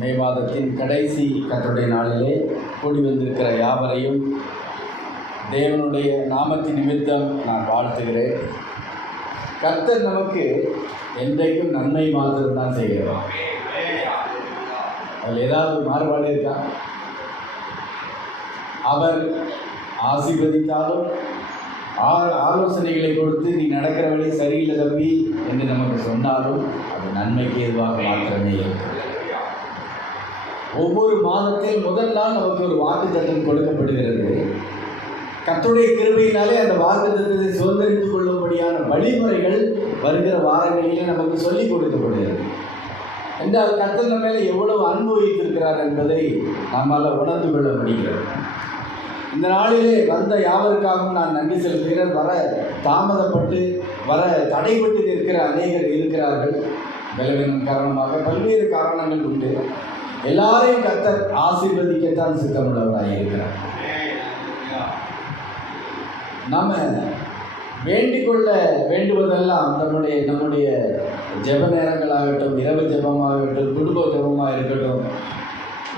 மே மாதத்தின் கடைசி கர்த்தருடைய நாளிலே கூடி வந்திருக்கிற யாவரையும் தேவனுடைய நாமத்தின் நிமித்தம் நான் வாழ்த்துகிறேன். கர்த்தர் நமக்கு என்றைக்கும் நன்மை மாத்திரம் தான் செய்கிறோம். அதில் ஏதாவது மாறுபாடு இருக்கா? அவர் ஆசீர்வதித்தாலும் ஆலோசனைகளை கொடுத்து நீ நடக்கிற வழி சரியில்லை தம்பி என்று நமக்கு சொன்னாலும் அது நன்மைக்கு எதுவாக மாத்திரமே இருக்கும். ஒவ்வொரு மாதத்தில் முதல் நாள் நமக்கு ஒரு வாக்குத்தத்தம் கொடுக்கப்படுகிறது. கர்த்தருடைய கிருபையினாலே அந்த வாக்குத்தத்தத்தை சுதந்திரித்துக் கொள்ளும்படியான வழிமுறைகள் வருகிற வாரங்களிலே நமக்கு சொல்லிக் கொடுக்கப்படுகிறது. என்றால் கர்த்தர் நம்ம மேலே எவ்வளவு அன்பு வைத்திருக்கிறார் என்பதை நம்மால் உணர்ந்து கொள்ள முடிகிறது. இந்த நாளிலே வந்த யாவருக்காகவும் நான் நன்றி செலுத்துகிறேன். வர தாமதப்பட்டு தடைப்பட்டு நிற்கிற அநேகர் இருக்கிறார்கள். பலவீனம் காரணமாக பல்வேறு காரணங்கள் உண்டு. எல்லாரையும் கர்த்தர் ஆசீர்வதிக்கத்தான் சித்தமுள்ளவராக இருக்கிறார். நம்ம வேண்டிக் கொள்ள வேண்டுவதெல்லாம் நம்முடைய ஜெப நேரங்களாகட்டும், இரவு ஜெபமாகட்டும், குடும்ப ஜெபமாக இருக்கட்டும்,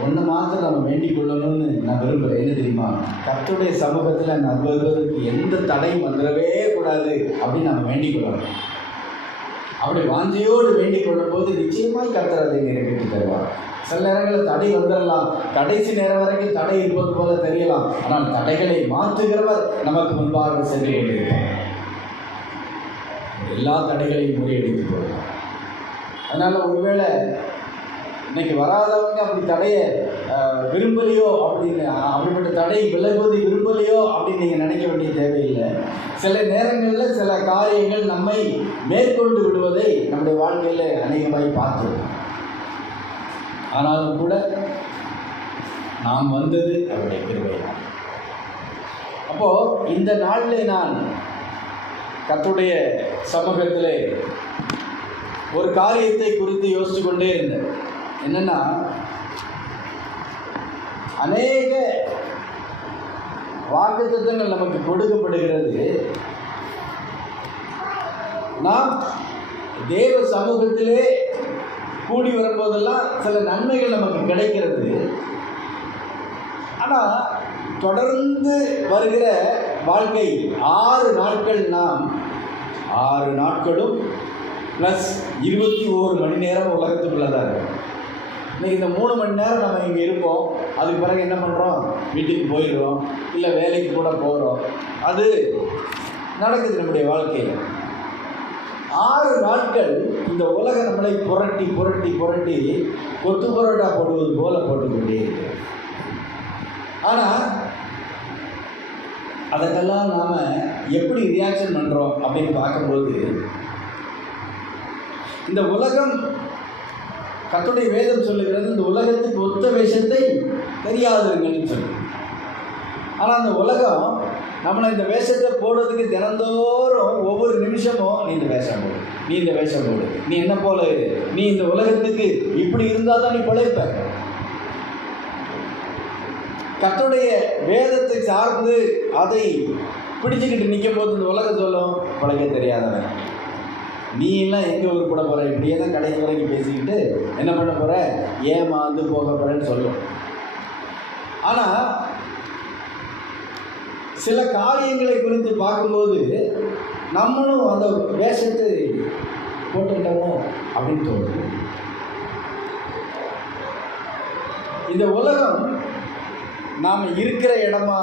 ஒன்று மாத்திரம் நம்ம வேண்டிக் கொள்ளணும்னு நான் விரும்புகிறேன். என்ன தெரியுமா? கர்த்தருடைய சமூகத்தில் நான் வருவதற்கு எந்த தடையும் வந்துடவே கூடாது அப்படின்னு நம்ம வேண்டிக் கொள்ளணும். அப்படி வாஞ்சையோடு வேண்டிக் கொள்ளும் போது நிச்சயமாக கர்த்தர் அதை நிறைவேற்றி தருவார். சில நேரங்களில் தடை வந்துடலாம், கடைசி நேரம் வரைக்கும் தடை இருப்பது போல தெரியலாம். ஆனால் தடைகளை மாற்றுகிறவர் நமக்கு முன்பாக சென்று கொண்டிருப்பார். எல்லா தடைகளையும் முறியடித்து போகிறார். அதனால் ஒருவேளை இன்னைக்கு வராதவங்க அப்படி தடையை விரும்பலையோ அப்படின்னு, அப்படிப்பட்ட தடை விலகுவது விரும்பலையோ அப்படின்னு நீங்கள் நினைக்க வேண்டிய தேவையில்லை. சில நேரங்களில் சில காரியங்கள் நம்மை மேற்கொண்டு விடுவதை நம்முடைய வாழ்க்கையில் அநேகமாய் பார்த்துருக்கோம். ஆனாலும் கூட நாம் வந்தது அவருடைய கிருபை. அப்போது இந்த நாளில் நான் கர்த்தருடைய சமூகத்தில் ஒரு காரியத்தை குறித்து யோசித்து கொண்டே இருந்தேன். என்னன்னா, அநேக வாக்குத்தத்தங்கள் நமக்கு கொடுக்கப்படுகிறது. நாம் தேவ சமூகத்திலே கூடி வரும்போதெல்லாம் சில நன்மைகள் நமக்கு கிடைக்கிறது. ஆனால் தொடர்ந்து வருகிற வாழ்க்கை 6 நாட்கள், நாம் 6 நாட்களும் ப்ளஸ் 21 மணி நேரம் உலகத்துக்குள்ளே தான் இருக்கும். இன்றைக்கி இந்த 3 மணி நேரம் நம்ம இங்கே இருப்போம். அதுக்கு பிறகு என்ன பண்ணுறோம்? வீட்டுக்கு போயிடுறோம், இல்லை வேலைக்கு கூட போகிறோம். அது நடக்குது நம்முடைய வாழ்க்கையில். 6 நாட்கள் இந்த உலகம் நம்மளை புரட்டி புரட்டி புரட்டி கொத்து பரோட்டா போடுவது போல போட்டுக்கொண்டே இருக்கு. ஆனால் அதுக்கெல்லாம் நாம் எப்படி ரியாக்ஷன் பண்ணுறோம் அப்படின்னு பார்க்கும்போது, இந்த உலகம், கர்த்தருடைய வேதம் சொல்லுகிறது, இந்த உலகத்துக்கு ஒத்த வேஷத்தை தெரியாதுங்கன்னு சொல்லி. ஆனால் அந்த உலகம் நம்மளை இந்த வேஷத்தை போடுறதுக்கு தினந்தோறும் ஒவ்வொரு நிமிஷமும் நீ இந்த வேஷம் போடு, நீ இந்த வேஷம் போடு, நீ என்ன போல இரு, நீ இந்த உலகத்துக்கு இப்படி இருந்தால் தான் நீ பிழைப்ப. கர்த்தருடைய வேதத்தை சார்ந்து அதை பிடிச்சிக்கிட்டு நிற்கும் போது இந்த உலகம் சொல்லும், பிழைக்க தெரியாதவன், நீ எல்லாம் எங்கே உருப்பட போகிற, இப்படியே தான் கடைசி வரைக்கும் பேசிக்கிட்டு என்ன பண்ண போகிற, ஏமாந்து போக போகிறேன்னு சொல்லும். ஆனால் சில காரியங்களை குறித்து பார்க்கும்போது நம்மளும் அந்த வேஷத்தை போட்டுக்கிட்டோமோ அப்படின்னு தோணுது. இந்த உலகம் நாம் இருக்கிற இடமா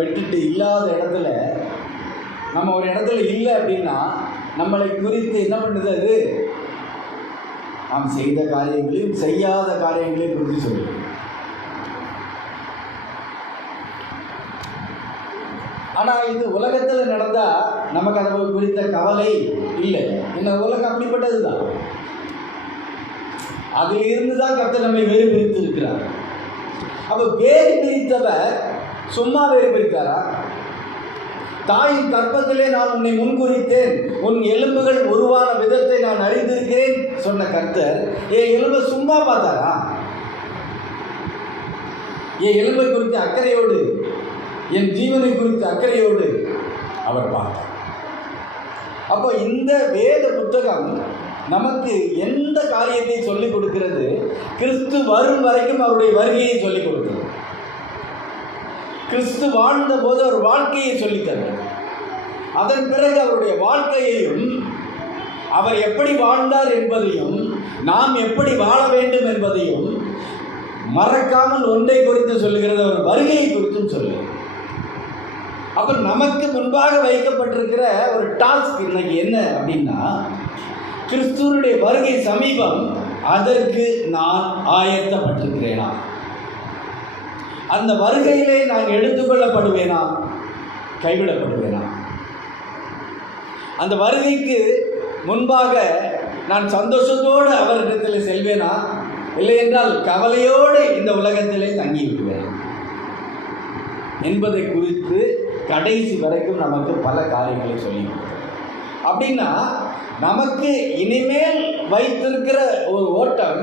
விட்டுட்டு இல்லாத இடத்துல, நம்ம ஒரு இடத்துல இல்லை அப்படின்னா நம்மளை குறித்து என்ன பண்ணுது? அது நாம் செய்த காரியங்களையும் செய்யாத காரியங்களையும் குறித்து சொல்லுது. ஆனால் இது உலகத்தில் நடந்தால் நமக்கு அதை குறித்த கவலை இல்லை. இந்த உலகம் அப்படிப்பட்டது தான். அதில் இருந்து தான் கர்த்தர் நம்மை வேறு பிரித்து இருக்கிறார். அப்போ வேறு பிரித்தவர் சும்மா வேறு பிரித்தாரா? தாயின் கற்பத்திலே நான் உன்னை முன்குறித்தேன், உன் எலும்புகள் உருவான விதத்தை நான் அறிந்திருக்கிறேன் சொன்ன கர்த்தர் என் எலும்பை சும்மா பார்த்தாரா? என் எலும்பை குறித்த அக்கறையோடு, என் ஜீவனை குறித்த அக்கறையோடு அவர் பார்த்தார். அப்போ இந்த வேத புத்தகம் நமக்கு எந்த காரியத்தை சொல்லிக் கொடுக்கிறது? கிறிஸ்து வரும் வரைக்கும் அவருடைய வருகையை சொல்லிக் கொடுக்கிறது. கிறிஸ்து வாழ்ந்த போது அவர் வாழ்க்கையை சொல்லித்தருவார். அதன் பிறகு அவருடைய வாழ்க்கையையும் அவர் எப்படி வாழ்ந்தார் என்பதையும் நாம் எப்படி வாழ வேண்டும் என்பதையும் மறக்காமல் ஒன்றை குறித்து சொல்லுகிறது, அவர் வருகையை குறித்தும் சொல்லுகிறது. அப்போ நமக்கு முன்பாக வைக்கப்பட்டிருக்கிற ஒரு டாஸ்க் இன்னைக்கு என்ன அப்படின்னா, கிறிஸ்துவனுடைய வருகை சமீபம், அதற்கு நான் ஆயத்தப்பட்டிருக்கிறேனா? அந்த வருகையிலே நான் எடுத்துக்கொள்ளப்படுவேனா, கைவிடப்படுவேனா? அந்த வருகைக்கு முன்பாக நான் சந்தோஷத்தோடு அவரிடத்தில் செல்வேனா, இல்லை என்றால் கவலையோடு இந்த உலகத்திலே தங்கி விடுவேன் என்பதை குறித்து கடைசி வரைக்கும் நமக்கு பல காரியங்களை சொல்லி அப்படின்னா, நமக்கு இனிமேல் வைத்திருக்கிற ஒரு ஓட்டம்,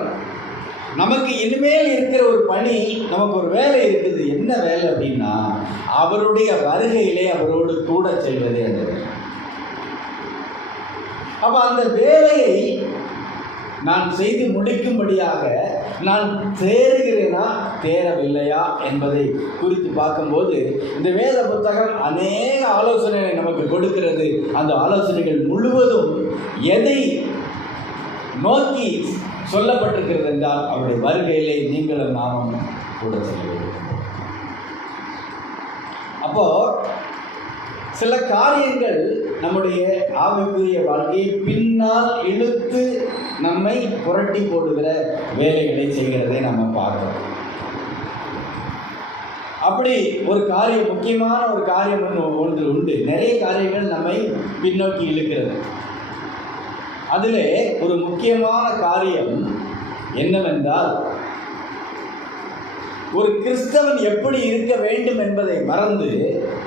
நமக்கு இனிமேல் இருக்கிற ஒரு பணி, நமக்கு ஒரு வேலை இருக்குது. என்ன வேலை அப்படின்னா, அவருடைய வருகையிலே அவரோடு கூட செல்வதே அந்த வேலை. அப்போ அந்த வேலையை நான் செய்து முடிக்கும்படியாக நான் தேறுகிறேனா தேரவில்லையா என்பதை குறித்து பார்க்கும்போது இந்த வேத புத்தகம் அநேக ஆலோசனைகளை நமக்கு கொடுக்கிறது. அந்த ஆலோசனைகள் முழுவதும் எதை நோக்கி சொல்லப்பட்டிருக்கிறது என்றால், அவருடைய வருகையிலே நீங்களும் நாமும் கூட செல்ல வேண்டும். அப்போ சில காரியங்கள் நம்முடைய ஆவிக்குரிய வாழ்க்கையை பின்னால் இழுத்து நம்மை புரட்டி போடுகிற வேலைகளை செய்கிறதை நம்ம பார்க்கிறோம். அப்படி ஒரு காரியம், முக்கியமான ஒரு காரியம் ஒன்று உண்டு. நிறைய காரியங்கள் நம்மை பின்னோக்கி இழுக்கிறது. அதில் ஒரு முக்கியமான காரியம் என்னவென்றால், ஒரு கிறிஸ்தவன் எப்படி இருக்க வேண்டும் என்பதை மறந்து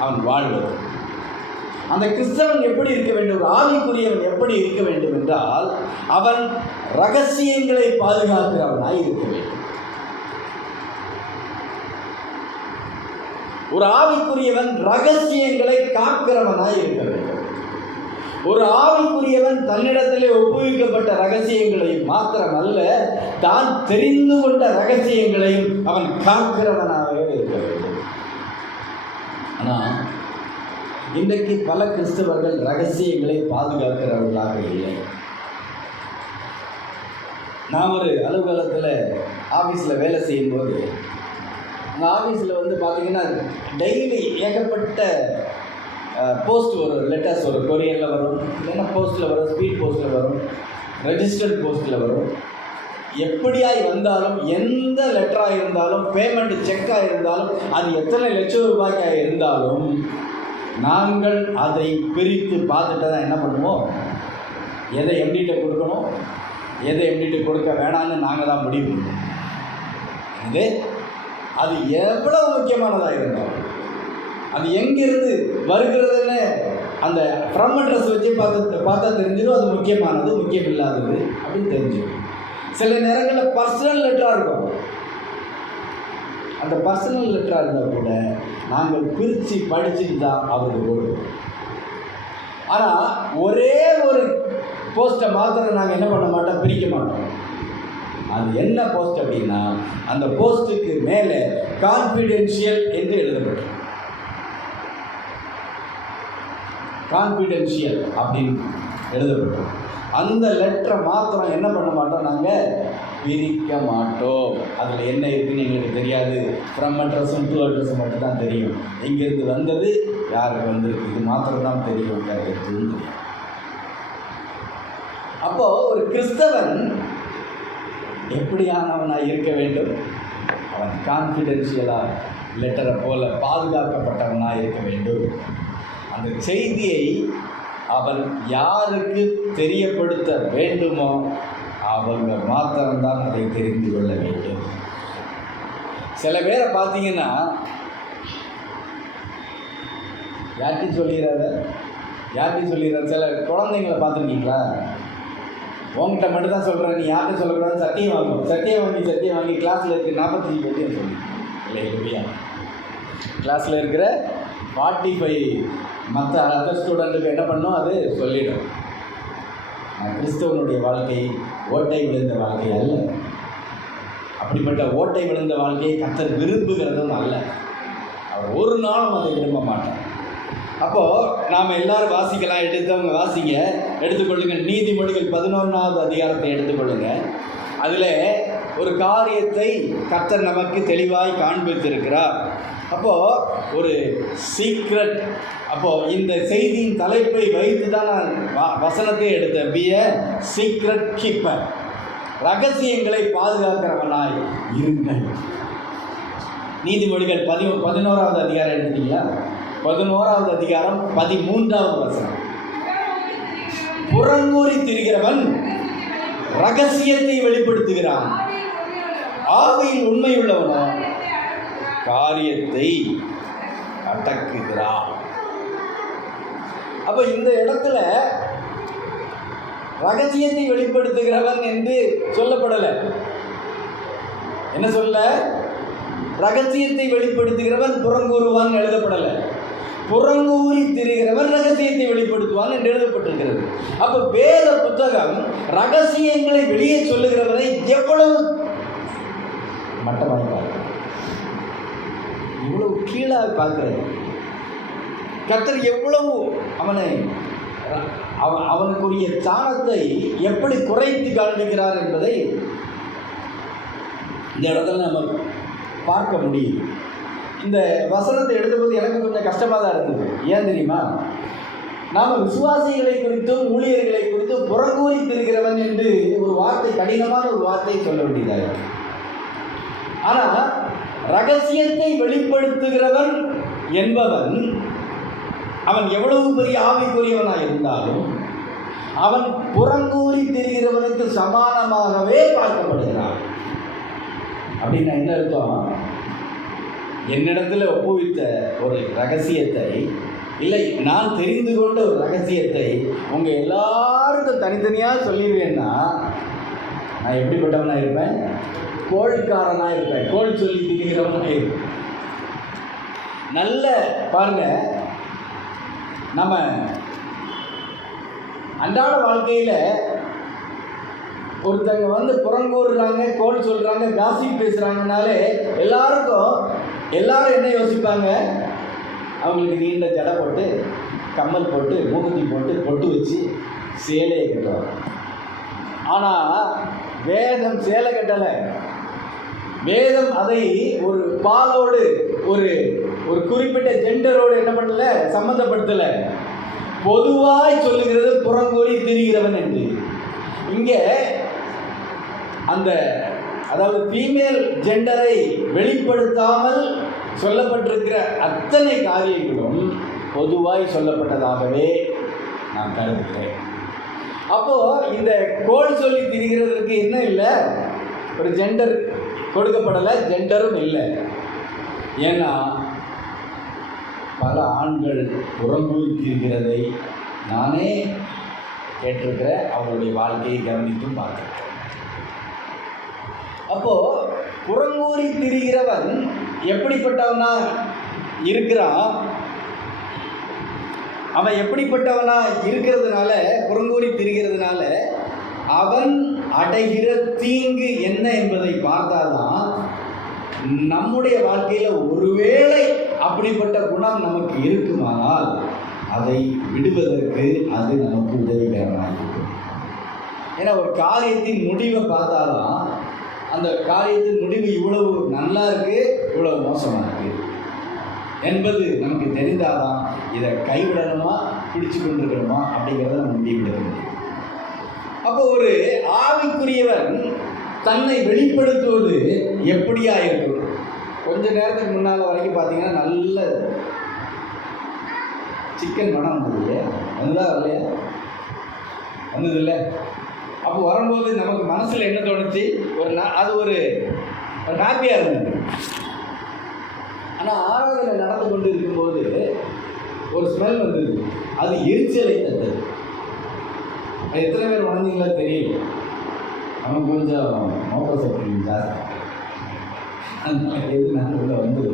அவன் வாழ்வது. அந்த கிறிஸ்தவன் எப்படி இருக்க வேண்டும், ஒரு ஆவிக்குரியவன் எப்படி இருக்க வேண்டும் என்றால், அவன் ரகசியங்களை பாதுகாக்கிறவனாய் இருக்க வேண்டும். ஒரு ஆவிக்குரியவன் ரகசியங்களை காக்கிறவனாய் இருக்க வேண்டும். ஒரு ஆவிக்குரியவன் தன்னிடத்திலே ஒப்புவிக்கப்பட்ட ரகசியங்களையும் மாத்திரமல்ல, தான் தெரிந்து கொண்ட ரகசியங்களையும் அவன் காக்கிறவனாகவே இருக்க வேண்டும். ஆனால் இன்றைக்கு பல கிறிஸ்தவர்கள் ரகசியங்களை பாதுகாக்கிறவர்களாக இல்லை. நான் ஒரு அலுவலகத்தில் ஆஃபீஸில் வேலை செய்யும்போது, அந்த ஆஃபீஸில் வந்து பார்த்திங்கன்னா டெய்லி ஏகப்பட்ட போஸ்ட் வரும், லெட்டர்ஸ் வரும், கொரியரில் வரும், இல்லைன்னா போஸ்ட்டில் வரும், ஸ்பீட் போஸ்ட்டில் வரும், ரெஜிஸ்டர்ட் போஸ்ட்டில் வரும். எப்படியாய் வந்தாலும், எந்த லெட்டராக இருந்தாலும், பேமெண்ட் செக்காக இருந்தாலும், அது எத்தனை லட்சம் ரூபாய்க்காக இருந்தாலும், நாங்கள் அதை பிரித்து பார்த்துட்டு தான் என்ன பண்ணுவோம், எதை எம்டிகிட்ட கொடுக்கணும், எதை எம்டிகிட்ட கொடுக்க வேணான்னு நாங்கள் தான் முடிவு பண்ணுவோம். இது அது எவ்வளவு முக்கியமானதாக இருந்தாலும், அது எங்கிருந்து வருகிறதுன்னு அந்த ஃப்ரம் அட்ரஸ் வச்சு பார்த்தா தெரிஞ்சிடும், அது முக்கியமானது, முக்கியம் இல்லாதது அப்படின்னு தெரிஞ்சிடும். சில நேரங்களில் பர்சனல் லெட்டராக இருக்கும். அந்த பர்சனல் லெட்டராக இருந்தால் கூட நாங்கள் பிரித்து படிச்சுட்டு தான் அவருக்கு போடுவோம். ஆனால் ஒரே ஒரு போஸ்ட்டை மாத்திரம் நாங்கள் என்ன பண்ண மாட்டோம், பிரிக்க மாட்டோம். அது என்ன போஸ்ட் அப்படின்னா, அந்த போஸ்ட்டுக்கு மேலே கான்ஃபிடென்ஷியல் என்று எழுதப்பட்டோம். கான்ஃபிடென்ஷியல் அப்படின்னு எழுதப்பட்டோம். அந்த லெட்டரை மாத்திரம் என்ன பண்ண மாட்டோம், நாங்கள் பிரிக்க மாட்டோம். அதில் என்ன இருக்குன்னு எங்களுக்கு தெரியாது. ஃப்ரம் அட்ரஸும் டூ அட்ரஸும் மட்டும் தான் தெரியும். எங்கேருந்து வந்தது, யாருக்கு வந்திருக்கு, இது மாத்திரம் தான் தெரியும், யாருக்கு தெரியும். அப்போது ஒரு கிறிஸ்தவன் எப்படியானவனாக இருக்க வேண்டும், அவன் கான்ஃபிடென்ஷியலாக லெட்டரை போல பாதுகாக்கப்பட்டவனாக இருக்க வேண்டும். அந்த செய்தியை அவன் யாருக்கு தெரியப்படுத்த வேண்டுமோ அவங்க மாத்திரம்தான் அதை தெரிந்து கொள்ள வேண்டும். சில பேரை பார்த்தீங்கன்னா, யார்கிட்டையும் சொல்லிடுறாரு. சில குழந்தைங்களை பார்த்துருக்கீங்களா, உங்ககிட்ட மட்டும் தான் சொல்கிறேன், நீ யார்கிட்ட சொல்லக்கூடாது, சத்தியம் வாங்கி கிளாஸில் இருக்கிற 45 பேர்த்தையும் சொல்லி இல்லை இல்லையா, கிளாஸில் இருக்கிற 45 மற்ற அதர் ஸ்டூடெண்ட்டுக்கு என்ன பண்ணும், அது சொல்லிடும். கிறிஸ்தவனுடைய வாழ்க்கை ஓட்டை விழுந்த வாழ்க்கை அல்ல. அப்படிப்பட்ட ஓட்டை விழுந்த வாழ்க்கையை கர்த்தர் விரும்புகிறதும் அல்ல. அவர் ஒரு நாளும் அதை விரும்ப மாட்டார். அப்போது நாம் எல்லாரும் வாசிக்கலாம், எடுத்தவங்க வாசிங்க, எடுத்துக்கொள்ளுங்க. நீதிமொழிகள் 11வது அதிகாரத்தை எடுத்துக்கொள்ளுங்க. அதில் ஒரு காரியத்தை கர்த்தர் நமக்கு தெளிவாய் காண்பித்திருக்கிறார். அப்போது ஒரு சீக்ரெட், அப்போது இந்த செய்தியின் தலைப்பை வைத்து தான் நான் வசனத்தை எடுத்தேன். பி எ சீக்ரெட் கீப்பர், ரகசியங்களை பாதுகாக்கிறவனாய் இருங்கள். நீதிமொழிகள் 11வது அதிகாரம் எடுத்தீங்களா? 11வது அதிகாரம் 13வது வசனம். புறங்கூறி திரிகிறவன் ரகசியத்தை வெளிப்படுத்துகிறான், ஆவியில் உண்மையுள்ளவனோ காரியத்தை அடக்குகிறான். அப்ப இந்த இடத்துல ரகசியத்தை வெளிப்படுத்துகிறவன் என்று சொல்லப்படலை. என்ன சொல்ல? ரகசியத்தை வெளிப்படுத்துகிறவன் புறங்கூறுவான் எழுதப்படலை. புறங்கூறி திரிகிறவன் ரகசியத்தை வெளிப்படுத்துவான் என்று எழுதப்பட்டிருக்கிறது. அப்ப வேத புத்தகம் ரகசியங்களை வெளியே சொல்லுகிறவனை எவ்வளவு மட்டமாக பார்க்க, இவ்வளவு கீழாக பார்க்கிறது. கர்த்தர் எவ்வளவு அவனுக்குரிய ஸ்தானத்தை எப்படி குறைத்து காண்பிக்கிறார் என்பதை இந்த இடத்துல நம்ம பார்க்க முடியும். இந்த வசனத்தை எழுதும்போது எனக்கு கொஞ்சம் கஷ்டமாக தான் இருந்தது. ஏன் தெரியுமா? நாம் விசுவாசிகளை குறித்தும் ஊழியர்களை குறித்தும் புறங்கூறி திரிகிறவன் என்று ஒரு வார்த்தை, கடினமான ஒரு வார்த்தையை சொல்ல வேண்டியதாக. ஆனால் ரகசியத்தை வெளிப்படுத்துகிறவன் என்பவன் அவன் எவ்வளவு பெரிய ஆவிக்குரியவனாக இருந்தாலும் அவன் புறங்கூறி திரிகிறவனுக்கு சமானமாகவே பார்க்கப்படுகிறான். அப்படின்னு என்ன அர்த்தம்? என்னிடத்தில் ஒப்புவித்த ஒரு ரகசியத்தை, இல்லை நான் தெரிந்து கொண்ட ஒரு ரகசியத்தை உங்கள் எல்லாருக்கும் தனித்தனியாக சொல்லிடுவேன்னா நான் எப்படிப்பட்டவனாக இருப்பேன்? கோள்காரனாக இருப்பேன், கோள் சொல்லி திரிகிறவனாக இருப்பேன். நல்ல பாருங்க, நம்ம அன்றாட வாழ்க்கையில் ஒருத்தங்க வந்து புறங்கூறுறாங்க, கோல் சொல்கிறாங்க, காசிப் பேசுகிறாங்கனாலே எல்லாரும் என்ன யோசிப்பாங்க? அவங்களுக்கு நீண்ட ஜடை போட்டு, கம்மல் போட்டு, மூக்குத்தி போட்டு, பொட்டு வச்சு சேலையை கட்டுவாங்க. ஆனால் வேதம் சேலை கட்டலை. வேதம் அதை ஒரு பாலோடு, ஒரு குறிப்பிட்ட ஜெண்டரோடு என்ன பண்ணல, சம்மந்தப்படுத்தலை. பொதுவாய் சொல்லுகிறது புறங்கூறி திரிகிறவன் என்று. இங்கே அந்த அதாவது ஃபீமேல் ஜெண்டரை வெளிப்படுத்தாமல் சொல்லப்பட்டிருக்கிற அத்தனை காரியங்களும் பொதுவாய் சொல்லப்பட்டதாகவே நான் கருதுகிறேன். அப்போது இந்த கோல் சொல்லி திரிகிறதுக்கு என்ன இல்லை, ஒரு ஜெண்டர் கொடுக்கப்படலை, ஜெண்டரும் இல்லை. ஏன்னா பல ஆண்கள் புறங்கூறி திரிகிறதை நானே கேட்டிருக்கிறேன், அவங்களுடைய வாழ்க்கையை கவனித்தும் பார்த்துருக்கேன். அப்போது புறங்கூறி திரிகிறவன் எப்படிப்பட்டவனா இருக்கிறான்? அவன் எப்படிப்பட்டவனா இருக்கிறதுனால, புறங்கூறி திரிகிறதுனால அவன் அடைகிற தீங்கு என்ன என்பதை பார்த்தாதான் நம்முடைய வாழ்க்கையில் ஒருவேளை அப்படிப்பட்ட குணம் நமக்கு இருக்குமானால் அதை விடுவதற்கு அது நமக்கு உதவிகரமாக இருக்கும். ஏன்னா ஒரு காரியத்தின் முடிவை பார்த்தாதான் அந்த காரியத்தின் முடிவு இவ்வளவு நல்லா இருக்கு, இவ்வளவு மோசமாக இருக்கு என்பது நமக்கு தெரிந்தாதான் இதை கைவிடணுமா பிடிச்சு கொண்டிருக்கணுமா அப்படிங்கிறத நம்ம முடிவெடுக்க முடியும். அப்போ ஒரு ஆவிக்குரியவன் தன்னை வெளிப்படுத்துவது எப்படியா இருக்கும்? கொஞ்ச நேரத்துக்கு முன்னால் வரைக்கும் பார்த்தீங்கன்னா நல்ல சிக்கன் மனம் வந்தது இல்லையா? வந்துதான் இல்லையா? வந்தது இல்லை? அப்போ வரும்போது நமக்கு மனசில் என்ன தோணுச்சு? அது ஒரு ஹாப்பியாக இருந்தது. ஆனால் ஆராதனை நடந்து கொண்டு இருக்கும்போது ஒரு ஸ்மெல் வந்தது, அது எரிச்சலை தந்தது. அது எத்தனை பேர் உணர்ந்தீங்களா தெரியல. அவன் கொஞ்சம் மோப்ப சக்தி ஜாஸ்தி, அதனால எது நான் உள்ள வந்து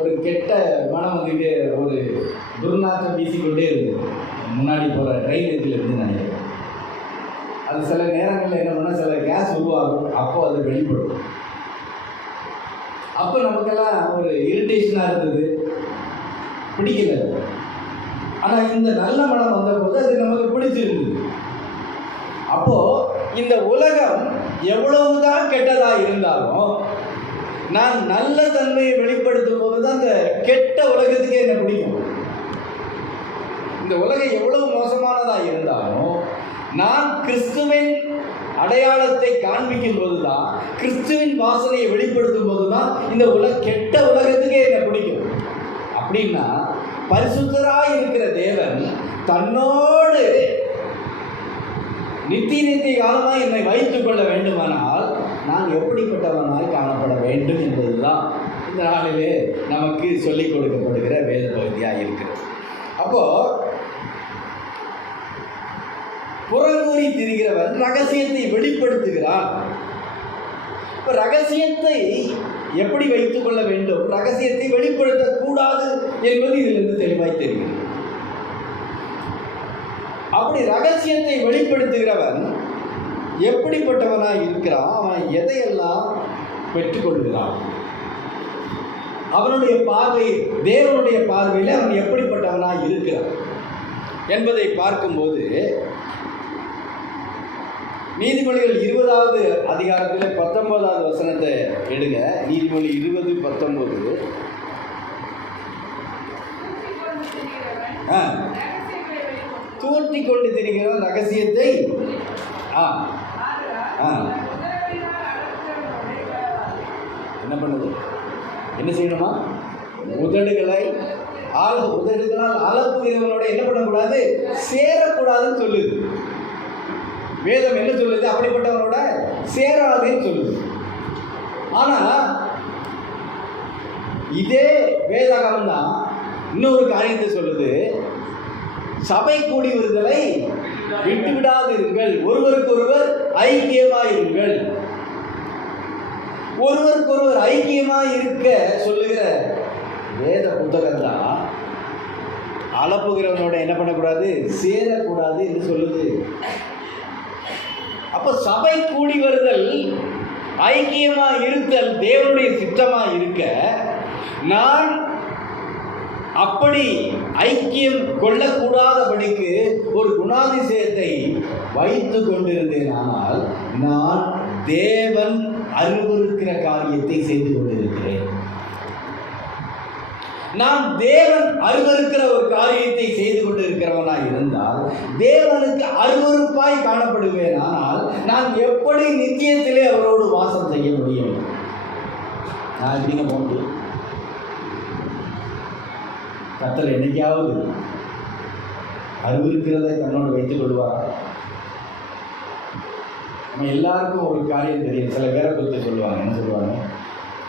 ஒரு கெட்ட மனம் வந்துட்டு ஒரு துர்நாற்றம் வீசிக்கொண்டே இருந்தது. முன்னாடி போகிற ட்ரெயின் இதில் இருந்து நினைக்கிறேன். வெளிப்படும். அப்போ நமக்கெல்லாம் ஒரு இரிட்டேஷனாக இருந்தது, பிடிக்கல. ஆனால் இந்த நல்ல மனம் வந்தபோது அது நமக்கு பிடிச்சிருந்தது. அப்போ இந்த உலகம் எவ்வளவுதான் கெட்டதாக இருந்தாலும் நான் நல்ல தன்மையை வெளிப்படுத்தும் போது தான் இந்த கெட்ட உலகத்துக்கே என்ன பிடிக்கும். இந்த உலகம் எவ்வளவு மோசமானதாக இருந்தாலும் நான் கிறிஸ்துவின் அடையாளத்தை காண்பிக்கும் போதுதான், கிறிஸ்துவின் வாசனையை வெளிப்படுத்தும் போதுதான் இந்த கெட்ட உலகத்துக்கே என்ன பிடிக்கும். அப்படின்னா பரிசுத்தராய் இருக்கிற தேவன் தன்னோடு நித்திய காலமாய் என்னை வைத்துக் கொள்ள வேண்டுமானால் நான் எப்படிப்பட்டவனாய் காணப்பட வேண்டும் என்பதுதான் இந்த நாளிலே நமக்கு சொல்லிக் கொடுக்கப்படுகிற வேத பகுதியாக இருக்கிறது. அப்போ புறங்கூறி திரிகிறவன் ரகசியத்தை வெளிப்படுத்துகிறான். இப்போ ரகசியத்தை எப்படி வைத்துக் கொள்ள வேண்டும், ரகசியத்தை வெளிப்படுத்தக்கூடாது என்பது இதிலிருந்து தெளிவாய் தெரிகிறது. அப்படி ரகசியத்தை வெளிப்படுத்துகிறவன் எப்படிப்பட்டவனாய் இருக்கிறான், அவன் எதையெல்லாம் பெற்றுக்கொள்கிறான், அவனுடைய பார்வை, தேவனுடைய பார்வையில் அவன் எப்படிப்பட்டவனாய் இருக்கிறான் என்பதை பார்க்கும்போது நீதிமொழிகள் 20வது அதிகாரத்தில் 19வது வசனத்தை எடுங்க. நீதிமொழி 20:19. தூர்த்தி கொண்டு திரிகிறவன் ரகசியத்தை என்ன பண்ணுது, என்ன செய்யணுமா, உதடுகளால் அளப்புகிறவனோட என்ன பண்ணக்கூடாது, சேரக்கூடாதுன்னு சொல்லுது வேதம். என்ன சொல்லுது, அப்படிப்பட்டவனோட சேராதுன்னு சொல்லுது. ஆனால் இதே வேதாகமம் தான் இன்னொரு காரியத்தை சொல்லுது, சபை கூடி வருதலை விட்டு விடாதிருங்கள், ஒருவருக்கொருவர் ஐக்கியமாயிருங்கள். ஒருவருக்கொருவர் ஐக்கியமாக இருக்க சொல்லுகிற வேத புத்தகம் தான் அளப்புகிறவனோட என்ன பண்ணக்கூடாது, சேரக்கூடாது என்று சொல்லுது. அப்போ சபை கூடி வருதல், ஐக்கியமாக இருத்தல் தேவனுடைய சித்தமாக இருக்க, நான் அப்படி ஐக்கியம் கொள்ளக்கூடாதபடிக்கு ஒரு குணாதிசயத்தை வைத்து கொண்டிருந்தேன். ஆனால் நான் தேவன் அருவருக்கிற காரியத்தை செய்து கொண்டிருக்கிறேன். நான் தேவன் அருவருக்கிற ஒரு காரியத்தை செய்து கொண்டிருக்கிறவனாய் இருந்தால் தேவனுக்கு அருவருப்பாய் காணப்படுவேன். ஆனால் நான் எப்படி நித்தியத்திலே அவரோடு வாசம் செய்ய முடியும்? நான் எப்படிங்க போக முடியும்? கர்த்தர் என்னைக்காவது அருவருக்கிறதை தன்னோடு வைத்துக் கொள்வாரா? நம்ம எல்லாருக்கும் ஒரு காரியம் தெரியும். சில பேரை பற்றி சொல்லுவாங்க, என்ன சொல்லுவாங்க,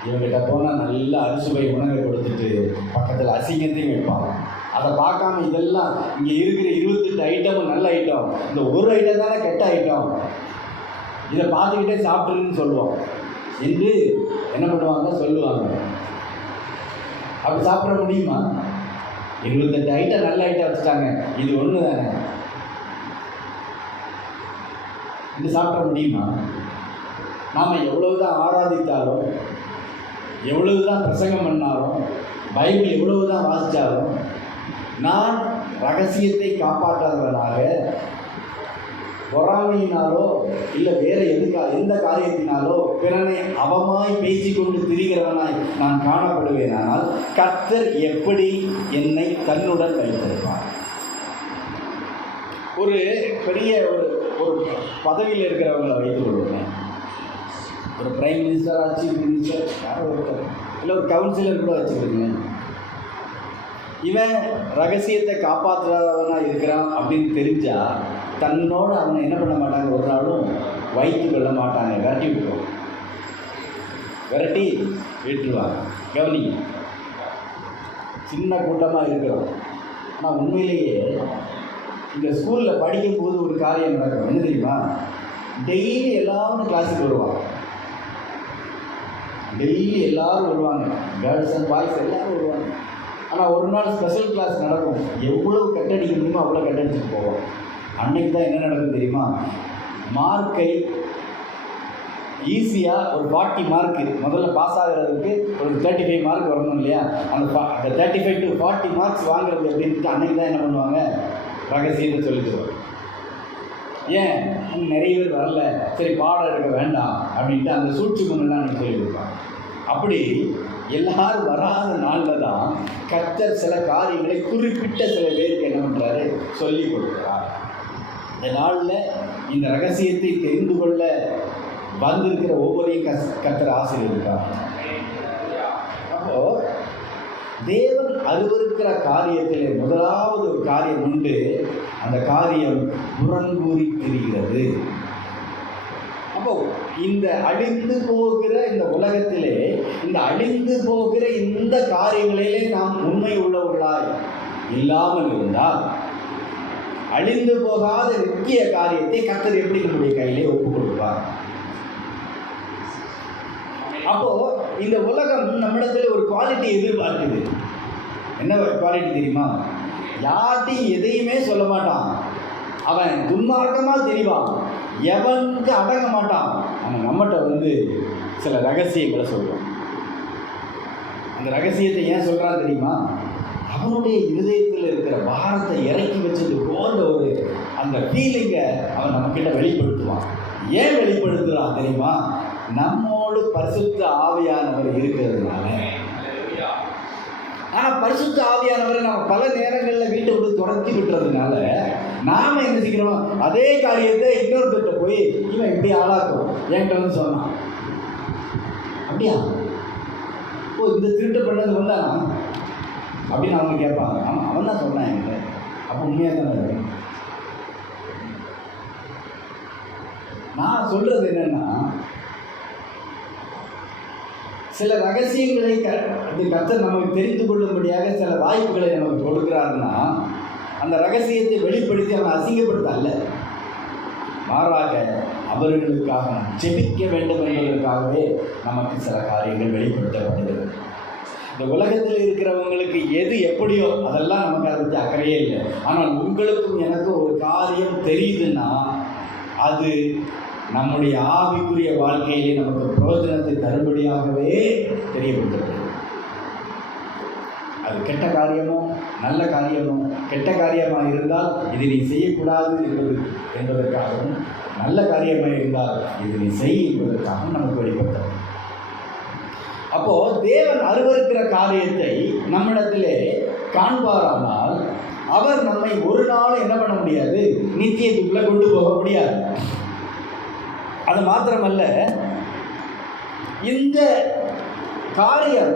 இவங்கிட்ட போனால் நல்ல அரிசுவை உணவை கொடுத்துட்டு பக்கத்தில் அசிங்கத்தையும் வைப்பாங்க. அதை பார்க்காம இதெல்லாம் இங்கே இருக்கிற 28 ஐட்டமும் நல்ல ஐட்டம், இந்த ஒரு ஐட்டம் தானே கெட்ட ஐட்டம், இதை பார்த்துக்கிட்டே சாப்பிட்டுருன்னு சொல்லுவோம் என்று என்ன பண்ணுவாங்க, சொல்லுவாங்க. அப்படி சாப்பிட முடியுமா? 28 ஐட்டம் நல்ல ஐட்டம் வச்சுட்டாங்க, இது ஒன்று தானே, இது சாப்பிட முடியுமா? நாம் எவ்வளவுதான் ஆராதித்தாலும், எவ்வளவுதான் பிரசங்கம் பண்ணாலும், பைபிள் எவ்வளவுதான் வாசித்தாலும், நான் ரகசியத்தை காப்பாற்றாதவனாக பொறாமையினாலோ இல்லை வேறு எந்த காரியத்தினாலோ பிறனை அவமாய் பேசிக்கொண்டு திரிகிறவனாய் நான் காணப்படுவேனால் கர்த்தர் எப்படி என்னை தன்னுடன் வைத்திருப்பார்? ஒரு பெரிய ஒரு பதவியில் இருக்கிறவங்களை வைத்துக் கொள்வேன். ஒரு பிரைம் மினிஸ்டர், சீஃப் மினிஸ்டர், யாரோ ஒருத்தர், இல்லை ஒரு கவுன்சிலர் கூட வச்சுருக்கீங்க. இவன் ரகசியத்தை காப்பாற்றுறவனாக இருக்கிறான் அப்படின்னு தெரிஞ்சால் தன்னோடு அவனை என்ன பண்ண மாட்டாங்க, ஒரு நாளும் வைத்து கொள்ள மாட்டாங்க, விரட்டி விட்டுருவாங்க, விரட்டி விட்டுருவாங்க. கவனிங்க, சின்ன கூட்டமாக இருக்கிறோம். ஆனால் உண்மையிலேயே இந்த ஸ்கூலில் படிக்கும்போது ஒரு காரியம் நடக்கும். என்ன தெரியுமா? டெய்லி எல்லாரும் கிளாஸுக்கு வருவாங்க, டெய்லி எல்லோரும் வருவாங்க, கேர்ள்ஸ் அண்ட் பாய்ஸ் எல்லோரும் வருவாங்க. ஆனால் ஒரு நாள் ஸ்பெஷல் கிளாஸ் நடக்கும், எவ்வளவு கட்டடிக்க முடியுமோ அவ்வளோ கட்டடிச்சுட்டு போவோம். அன்னைக்கு தான் என்ன நடக்கும் தெரியுமா? மார்க்கை ஈஸியாக ஒரு 40 மார்க்கு முதல்ல பாஸ் ஆகிறதுக்கு ஒரு 35 மார்க் வரணும் இல்லையா? அந்த 35 to 40 மார்க்ஸ் வாங்குறது அப்படின்ட்டு அன்னைக்கு தான் என்ன பண்ணுவாங்க, ரகசியத்தை சொல்லிடுவாங்க. ஏன் நிறைய பேர் வரல, சரி பாடம் எடுக்க வேண்டாம் அப்படின்ட்டு அந்த சூழ்ச்சிமெல்லாம் அன்றைக்கி சொல்லி கொடுப்பாங்க. அப்படி எல்லாரும் வராத நாளில் தான் கர்த்தர் சில காரியங்களை குறிப்பிட்ட சில பேருக்கு என்ன பண்ணுறாரு, சொல்லி கொடுக்குறார். இந்த நாளில் இந்த ரகசியத்தை தெரிந்து கொள்ள வந்திருக்கிற ஒவ்வொரையும் கர்த்தர் ஆசீர்வதிப்பார். அப்போ தேவன் அருவருக்கிற காரியத்திலே முதலாவது ஒரு காரியம் உண்டு. அந்த காரியம் புறங்கூறி திரிகிறது. அப்போ இந்த அழிந்து போகிற இந்த உலகத்திலே இந்த அழிந்து போகிற இந்த காரியங்களிலே நாம் உண்மை உள்ளவர்களாய் இல்லாமல் இருந்தால் அழிந்து போகாத நித்திய காரியத்தை கர்த்தர் எப்படி நம்முடைய கையிலே ஒப்புக் கொடுப்பார்? அப்போ இந்த உலகம் நம்மிடத்துல ஒரு குவாலிட்டி எதிர்பார்க்குது. என்ன குவாலிட்டி தெரியுமா? யார்ட்டையும் எதையுமே சொல்ல மாட்டான், அவன் துன்மார்க்கமாக தெரிவான், எவனுக்கு அடங்க மாட்டான். அவன் நம்மகிட்ட சில ரகசியங்களை சொல்கிறான். அந்த ரகசியத்தை ஏன் சொல்கிறான் தெரியுமா? அவனுடைய இருதயத்தில் இருக்கிற பாரத்தை இறக்கி வச்சது போன்ற ஒரு அந்த ஃபீலிங்கை அவன் நம்மக்கிட்ட வெளிப்படுத்துவான். ஏன் வெளிப்படுத்துகிறான் தெரியுமா? நம்மோடு பரிசுத்த ஆவியானவர் இருக்கிறதுனால. ஆனால் பரிசுத்த ஆவியானவரை நம்ம பல நேரங்களில் வீட்டை விட்டு துரத்தி விட்டுறதுனால நாம் என்ன செய்கிறோம், அதே காரியத்தை இன்னொருத்தட்ட போய் இவன் இப்படி ஆளாக்கும் என்கிட்ட சொன்னான். அப்படியா? ஓ, இந்த திருட்டு பண்ணது வந்தானா அப்படின்னு அவங்க கேட்பாங்க. ஆமாம், அவன் தான் சொன்னான் என்கிட்ட. அப்போ உண்மையாக தானே இருக்கும். நான் சொல்கிறது என்னென்னா, சில ரகசியங்களை கர்த்தர் நமக்கு தெரிந்து கொள்ளும்படியாக சில வாய்ப்புகளை நமக்கு கொடுக்குறாருன்னா அந்த ரகசியத்தை வெளிப்படுத்தி அவன் அசிங்கப்படுத்த அல்ல, மாறாக அவர்களுக்காக ஜெபிக்க வேண்டும் என்பதற்காகவே நமக்கு சில காரியங்கள் வெளிப்படுத்தப்படுகிறது. இந்த உலகத்தில் இருக்கிறவங்களுக்கு எது எப்படியோ அதெல்லாம் நமக்கு அதை பற்றி அக்கறையே இல்லை. ஆனால் உங்களுக்கும் எனக்கும் ஒரு காரியம் தெரியுதுன்னா அது நம்முடைய ஆவிக்குரிய வாழ்க்கையிலே நமக்கு பிரயோஜனத்தை தரும்படியாகவே தெரியப்படுகிறது. அது கெட்ட காரியமோ நல்ல காரியமோ, கெட்ட காரியமாக இருந்தால் இது நீ செய்யக்கூடாது என்பதற்காகவும், நல்ல காரியமாக இருந்தால் இது நீ செய் என்பதற்காகவும் நமக்கு வெளிப்படுத்தும். அப்போது தேவன் அருவருக்கிற காரியத்தை நம்மிடத்திலே காண்பாரானால் அவர் நம்மை ஒரு நாள் என்ன பண்ண முடியாது, நித்தியத்துக்குள்ளே கொண்டு போக முடியாது. அது மாத்திரமல்ல, இந்த காரியம்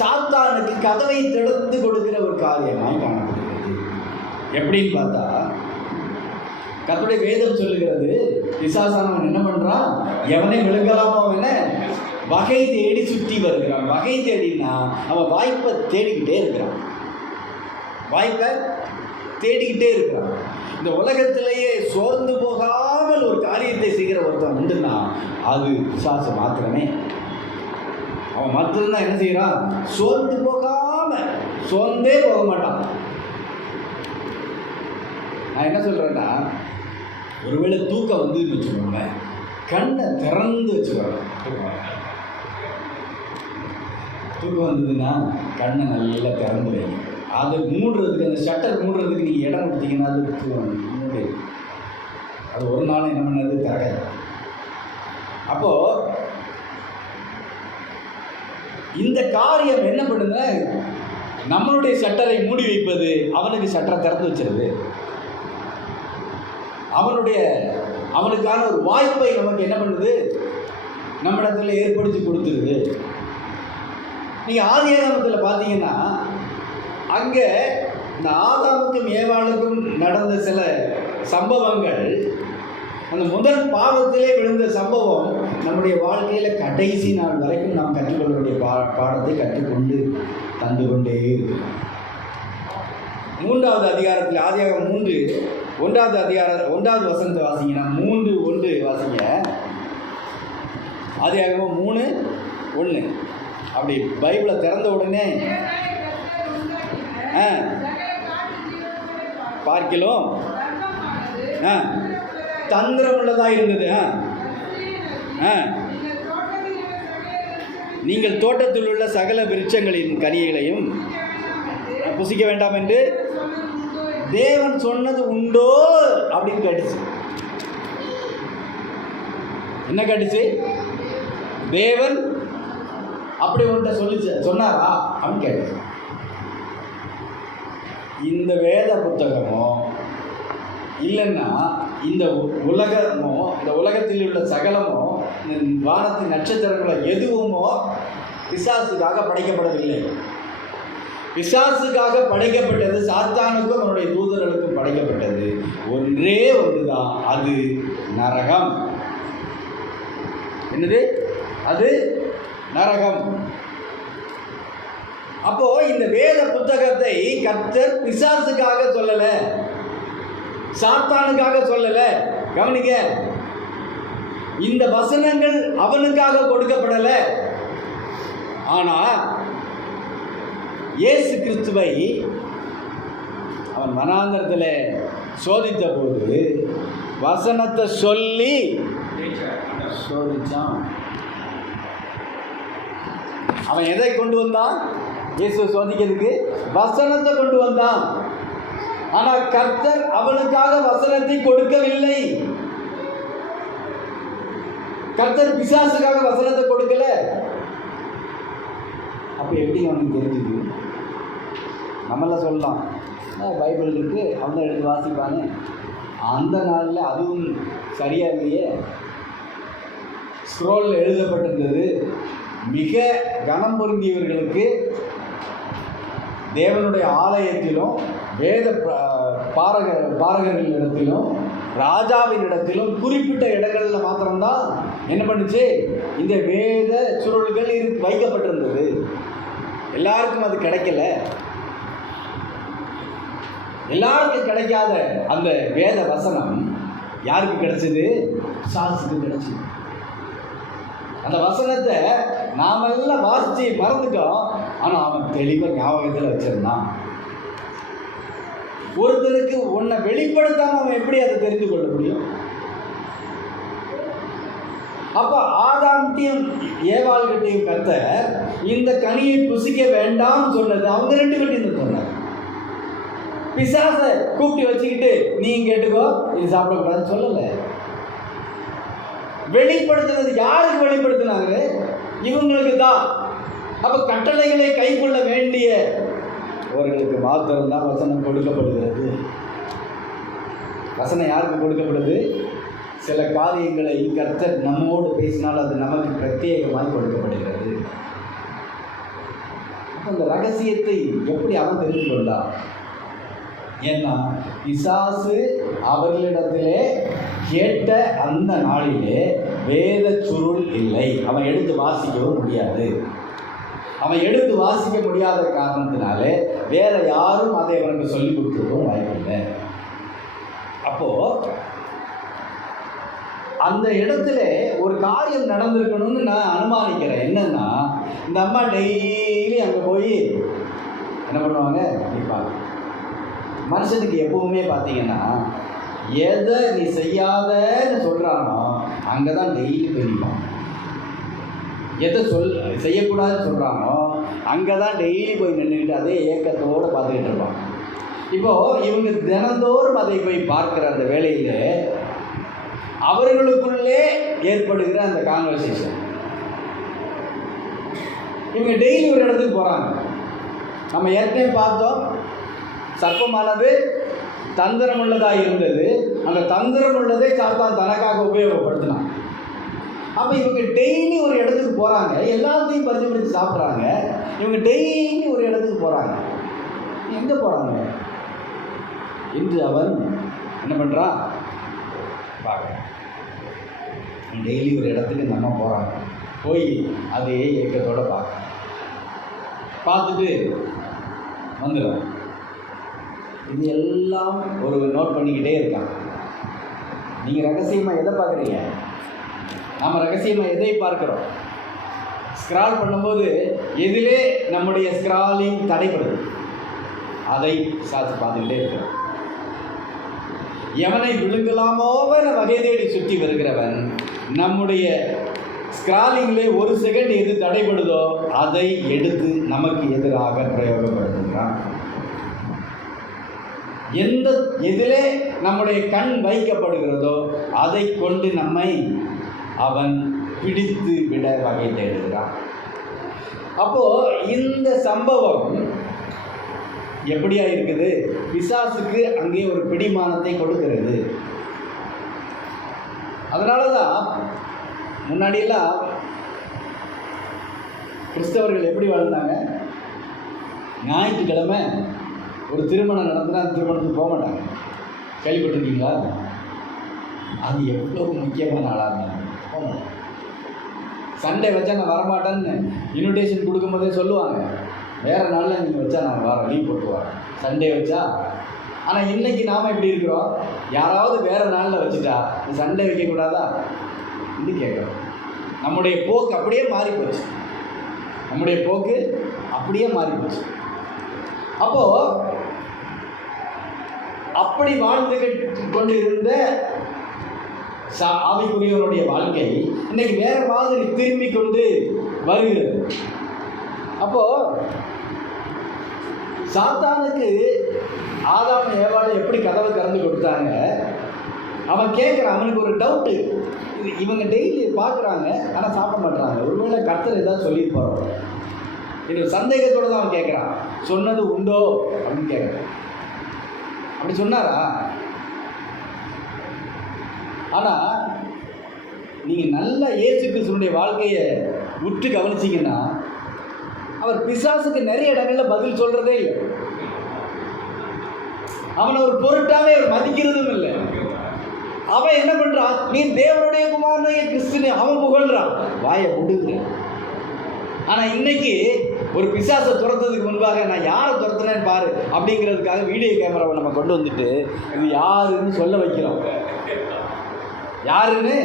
சாத்தானுக்கு கதவை திறந்து கொடுக்கிற ஒரு காரியமாக காணப்படுகிறது. எப்படின்னு பார்த்தா, கர்த்தருடைய வேதம் சொல்லுகிறது, பிசாசானவன் என்ன பண்ணுறான், எவனை விழுங்கலாமோ அவனை வகை தேடி சுற்றி வருகிறான். வகை தேடினா அவன் வாய்ப்பை தேடிக்கிட்டே இருக்கிறான், வாய்ப்பை தேடிக்கிட்டே இருக்கிறான். இந்த உலகத்திலேயே சோர்ந்து போகாமல் ஒரு காரியத்தை செய்கிற ஒருத்தன் உண்டுன்னா அது பிசாசு மாத்திரமே. அவன் மாத்திரம்தான் என்ன செய்கிறான், சோர்ந்து போகாமல், சோர்ந்தே போக மாட்டான். நான் என்ன சொல்கிறேன்னா, ஒருவேளை தூக்கம் வச்சுக்கோங்க, கண்ணை திறந்து வச்சுக்கோங்க. தூக்கம் வந்ததுன்னா கண்ணை நல்லா திறந்து வைங்க. அதை மூடுறதுக்கு, அந்த ஷட்டர் மூடுறதுக்கு நீங்கள் இடம் கொடுத்தீங்கன்னா அது மூடு, அது ஒரு நாள் என்ன பண்ணது திறக்காது. அப்போது இந்த காரியம் என்ன பண்ணுதுன்னா, நம்மளுடைய ஷட்டரை மூடி வைப்பது அவனுக்கு ஷட்டரை திறந்து வச்சிருது. அவனுக்கான ஒரு வாய்ப்பை நமக்கு என்ன பண்ணுது, நம்மிடத்தில் ஏற்படுத்தி கொடுத்துருது. நீங்கள் ஆதியாகமத்தில் பார்த்தீங்கன்னா, அங்கே இந்த ஆதாமுக்கும் ஏவாளுக்கும் நடந்த சில சம்பவங்கள், அந்த முதல் பாவத்திலே விழுந்த சம்பவம் நம்முடைய வாழ்க்கையில் கடைசி நாள் வரைக்கும் நாம் கற்றுக்கொள்ள வேண்டிய பாடத்தை கற்றுக்கொண்டு தந்து கொண்டே இருக்கு. 3வது அதிகாரத்தில், ஆதியாகமம் 1வது அதிகாரம் 1வது வசனத்தை வாசிங்கன்னா, 3:1 வாசிங்க. ஆதியாகமம் 3:1. அப்படி பைபிளை திறந்த உடனே பார்க்கலாம் தந்திரம் உள்ளதாக இருந்தது. நீங்கள் தோட்டத்தில் உள்ள சகல விருட்சங்களின் கனிகளையும் புசிக்க வேண்டாம் என்று தேவன் சொன்னது உண்டோ அப்படின்னு கேட்டுச்சு. என்ன கேட்டுச்சு? தேவன் அப்படி ஒன்றை சொன்னாரா அப்படின்னு கேட்டுச்சு. இந்த வேத புத்தகமோ இல்லைன்னா இந்த உலகமோ, இந்த உலகத்தில் உள்ள சகலமோ, இந்த வானத்தின் நட்சத்திரங்களோ எதுவுமோ பிசாசுக்காக படைக்கப்படவில்லை. பிசாசுக்காக படைக்கப்பட்டது சாத்தானுக்கும் அவனுடைய தூதர்களுக்கும் படைக்கப்பட்டது ஒன்றே ஒன்றுதான், அது நரகம். என்னது? அது நரகம். அப்போ இந்த வேத புத்தகத்தை கர்த்தர் பிசாசுக்காக சொல்லல, சாத்தானுக்காக சொல்லல. கவனிக்க, இந்த வசனங்கள் அவனுக்காக கொடுக்கப்படல. ஆனா இயேசு கிறிஸ்துவை அவன் வனாந்தரத்தில் சோதித்த போது வசனத்தை சொல்லி சோதிச்சான். அவன் எதை கொண்டு வந்தான்? இயேசுவை சோதிக்கிறதுக்கு வசனத்தை கொண்டு வந்தான். ஆனால் கர்த்தர் அவனுக்காக வசனத்தை கொடுக்கவில்லை. கர்த்தர் பிசாசுக்காக வசனத்தை கொடுக்கல. அப்போ எப்படி அவனுக்கு தெரிஞ்சுது? நம்மளாம் சொல்லலாம், பைபிள் இருக்கு, அவன் தான் எடுத்து வாசிப்பானே. அந்த நாளில் அதுவும் சரியா இல்லையே. ஸ்க்ரோலில் எழுதப்பட்டிருந்தது, மிக கனம் பொருந்தியவர்களுக்கு தேவனுடைய ஆலயத்திலும் வேத பாரகர்களிடத்திலும் ராஜாவினிடத்திலும் குறிப்பிட்ட இடங்களில் மாத்திரம்தான் என்ன பண்ணுச்சு, இந்த வேத சுருள்கள் வைக்கப்பட்டிருந்தது. எல்லாருக்கும் அது கிடைக்கல. எல்லாருக்கும் கிடைக்காத அந்த வேத வசனம் யாருக்கு கிடைச்சது? சாசுக்கு கிடைச்சது. அந்த வசனத்தை நாமெல்லாம் வாசித்து மறந்துட்டோம். ஆனால் அவன் தெளிவாக ஞாபகத்தில் வச்சிருந்தான். ஒருத்தருக்கு உன்னை வெளிப்படுத்தாம அவன் எப்படி அதை தெரிந்து கொள்ள முடியும்? அப்ப ஆதாம்கிட்டையும் ஏவாள்கிட்டையும் கர்த்தர் இந்த கனியை புசிக்க வேண்டாம் சொன்னது அவங்க ரெண்டு கிட்டையும் சொன்னார். பிசாசை கூப்பிட்டு வச்சுக்கிட்டு நீ கேட்டுக்கோ, இது சாப்பிடக்கூடாதுன்னு சொல்லல. வெளிப்படுத்தினது யாருக்கு வெளிப்படுத்தினாங்க? இவங்களுக்கு தான். அப்ப கட்டளைகளை கைக்கொள்ள வேண்டிய அவர்களுக்கு மாத்திரம்தான் வசனம் கொடுக்கப்படுகிறது. வசனம் யாருக்கு கொடுக்கப்படுது? சில காரியங்களை கர்த்தர் நம்மோடு பேசினால் அது நமக்கு பிரத்யேகமாக கொடுக்கப்படுகிறது. அந்த ரகசியத்தை எப்படி அவன் தெரிந்து கொண்டான்? ஏன்னா பிசாசு அவர்களிடத்திலே கேட்ட அந்த நாளிலே வேத சுருள் இல்லை. அவன் எடுத்து வாசிக்கவும் முடியாது. அவன் எடுத்து வாசிக்க முடியாத காரணத்தினாலே வேற யாரும் அதை அவனுக்கு சொல்லிக் கொடுத்துருக்கவும் வாய்ப்பில்லை. அப்போ அந்த இடத்துல ஒரு காரியம் நடந்திருக்கணும்னு நான் அனுமானிக்கிறேன். என்னன்னா, இந்த அம்மா டெய்லி அங்கே போய் என்ன பண்ணுவாங்க? நிற்பாங்க. மனுஷனுக்கு எப்பவுமே பார்த்தீங்கன்னா, எதை நீ செய்யாதன்னு சொல்கிறானோ அங்கே தான் டெய்லி போய் நிற்பான். எதை செய்யக்கூடாதுன்னு சொல்கிறானோ அங்கே தான் டெய்லி போய் நின்றுக்கிட்டு அதே ஏக்கத்தோடு பார்த்துக்கிட்டு இருப்பான். இப்போது இவங்க தினந்தோறும் அதை போய் பார்க்குற அந்த வேலையில் அவர்களுக்குள்ளே ஏற்படுகிற அந்த கான்வர்சேஷன். இவங்க டெய்லி ஒரு இடத்துக்கு போகிறாங்க. நம்ம ஏற்கனவே பார்த்தோம், சர்ப்பமானது தந்திரம் உள்ளதாக இருந்தது. அந்த தந்திரம் உள்ளதை சாத்தான் தனக்காக உபயோகப்படுத்தினான். அப்போ இவங்க டெய்லி ஒரு இடத்துக்கு போகிறாங்க, எல்லாத்தையும் பறிச்சு பிடிச்சி சாப்பிட்றாங்க. இவங்க டெய்லி ஒரு இடத்துக்கு போகிறாங்க. எங்கே போகிறாங்க? இன்று அவன் என்ன பண்ணுறான்? பார்க்குறான். டெய்லி ஒரு இடத்துக்கு நம்ம போகிறாங்க, போய் அதே ஏக்கத்தோடு பார்த்துட்டு வந்துடும். இது எல்லாம் ஒரு நோட் பண்ணிக்கிட்டே இருக்கான். நீங்கள் ரகசியமாக எதை பார்க்குறீங்க? நாம் ரகசியமாக எதை பார்க்குறோம்? ஸ்க்ரால் பண்ணும்போது எதிலே நம்முடைய ஸ்க்ராலிங் தடைப்படுது, அதை சாட்சி பார்த்துக்கிட்டே இருக்கிறோம். எவனை விழுங்கலாமோவென வகை தேடி சுற்றி வருகிறவன் நம்முடைய ஸ்கிராலிங்லே ஒரு செகண்ட் எது தடைபடுதோ அதை எடுத்து நமக்கு எதிராக பிரயோகப்படுத்துகிறான். எதிலே நம்முடைய கண் வைக்கப்படுகிறதோ அதை கொண்டு நம்மை அவன் பிடித்து விட வகை தேடுகிறான். அப்போ இந்த சம்பவம் எப்படியா இருக்குது? பிசாசுக்கு அங்கே ஒரு பிடிமானத்தை கொடுக்கிறது. அதனால தான் முன்னாடியெல்லாம் கிறிஸ்தவர்கள் எப்படி வாழ்ந்தாங்க? ஞாயிற்றுக்கிழமை ஒரு திருமணம் நடந்துனா அந்த திருமணத்துக்கு போக மாட்டாங்க. கேள்விப்பட்டிருக்கீங்களா? அது எவ்வளோ முக்கியமான நாளாக இருந்தாங்க. போக மாட்டாங்க. சண்டே வச்சா நான் வரமாட்டேன்னு இன்விடேஷன் கொடுக்கும்போதே சொல்லுவாங்க, வேறு நாளில் நீங்கள் வச்சா நான் வரேன், லீவ் போட்டு வரேன். சண்டே வச்சா. ஆனால் இன்றைக்கி நாம் எப்படி இருக்கிறோம்? யாராவது வேறு நாளில் வச்சுட்டா சண்டே வைக்கக்கூடாதா இன்னும் கேட்குறோம். நம்முடைய போக்கு அப்படியே மாறிப்போச்சு. நம்முடைய போக்கு அப்படியே மாறிப்போச்சு. அப்போது அப்படி வாழ்ந்து கொண்டு இருந்த ஆவிக்குரியவனுடைய வாழ்க்கை இன்னைக்கு வேற மாதிரி திரும்பி கொண்டு வருகிறது. அப்போ சாத்தானுக்கு ஆதாம் ஏவாள் எப்படி கதவை திறந்து கொடுத்தாங்க? அவன் கேட்குறான், அவனுக்கு ஒரு டவுட்டு. இவங்க டெய்லி பார்க்குறாங்க ஆனால் சாப்பிட மாட்டாங்க, ஒருவேளை கர்த்தர் ஏதாவது சொல்லியிருப்பாரோ இது சந்தேகத்தோடு தான் அவன் கேட்குறான். சொன்னது உண்டோ அப்படின்னு கேட்குறான். அப்படி சொன்னாரா? ஆனால் நீங்கள் நல்ல இயேசு கிறிஸ்துவினுடைய வாழ்க்கையை உற்று கவனிச்சிங்கன்னா அவர் பிசாசுக்கு நிறைய இடங்களில் பதில் சொல்கிறதே இல்லை. அவனை ஒரு பொருட்டாவே அவர் மதிக்கிறதும் இல்லை. அவன் என்ன பண்ணுறான்? நீ தேவனுடைய குமாரனைய கிறிஸ்துன்னு அவன் புகழ்றான், வாயை முடுங்க. ஆனால் இன்னைக்கு ஒரு பிசாசை துரத்துறதுக்கு முன்பாக நான் யாரை துரத்துனேன்னு பாரு அப்படிங்கிறதுக்காக வீடியோ கேமராவை நம்ம கொண்டு வந்துட்டு இது யாருன்னு சொல்ல வைக்கிறோம். யாருன்னு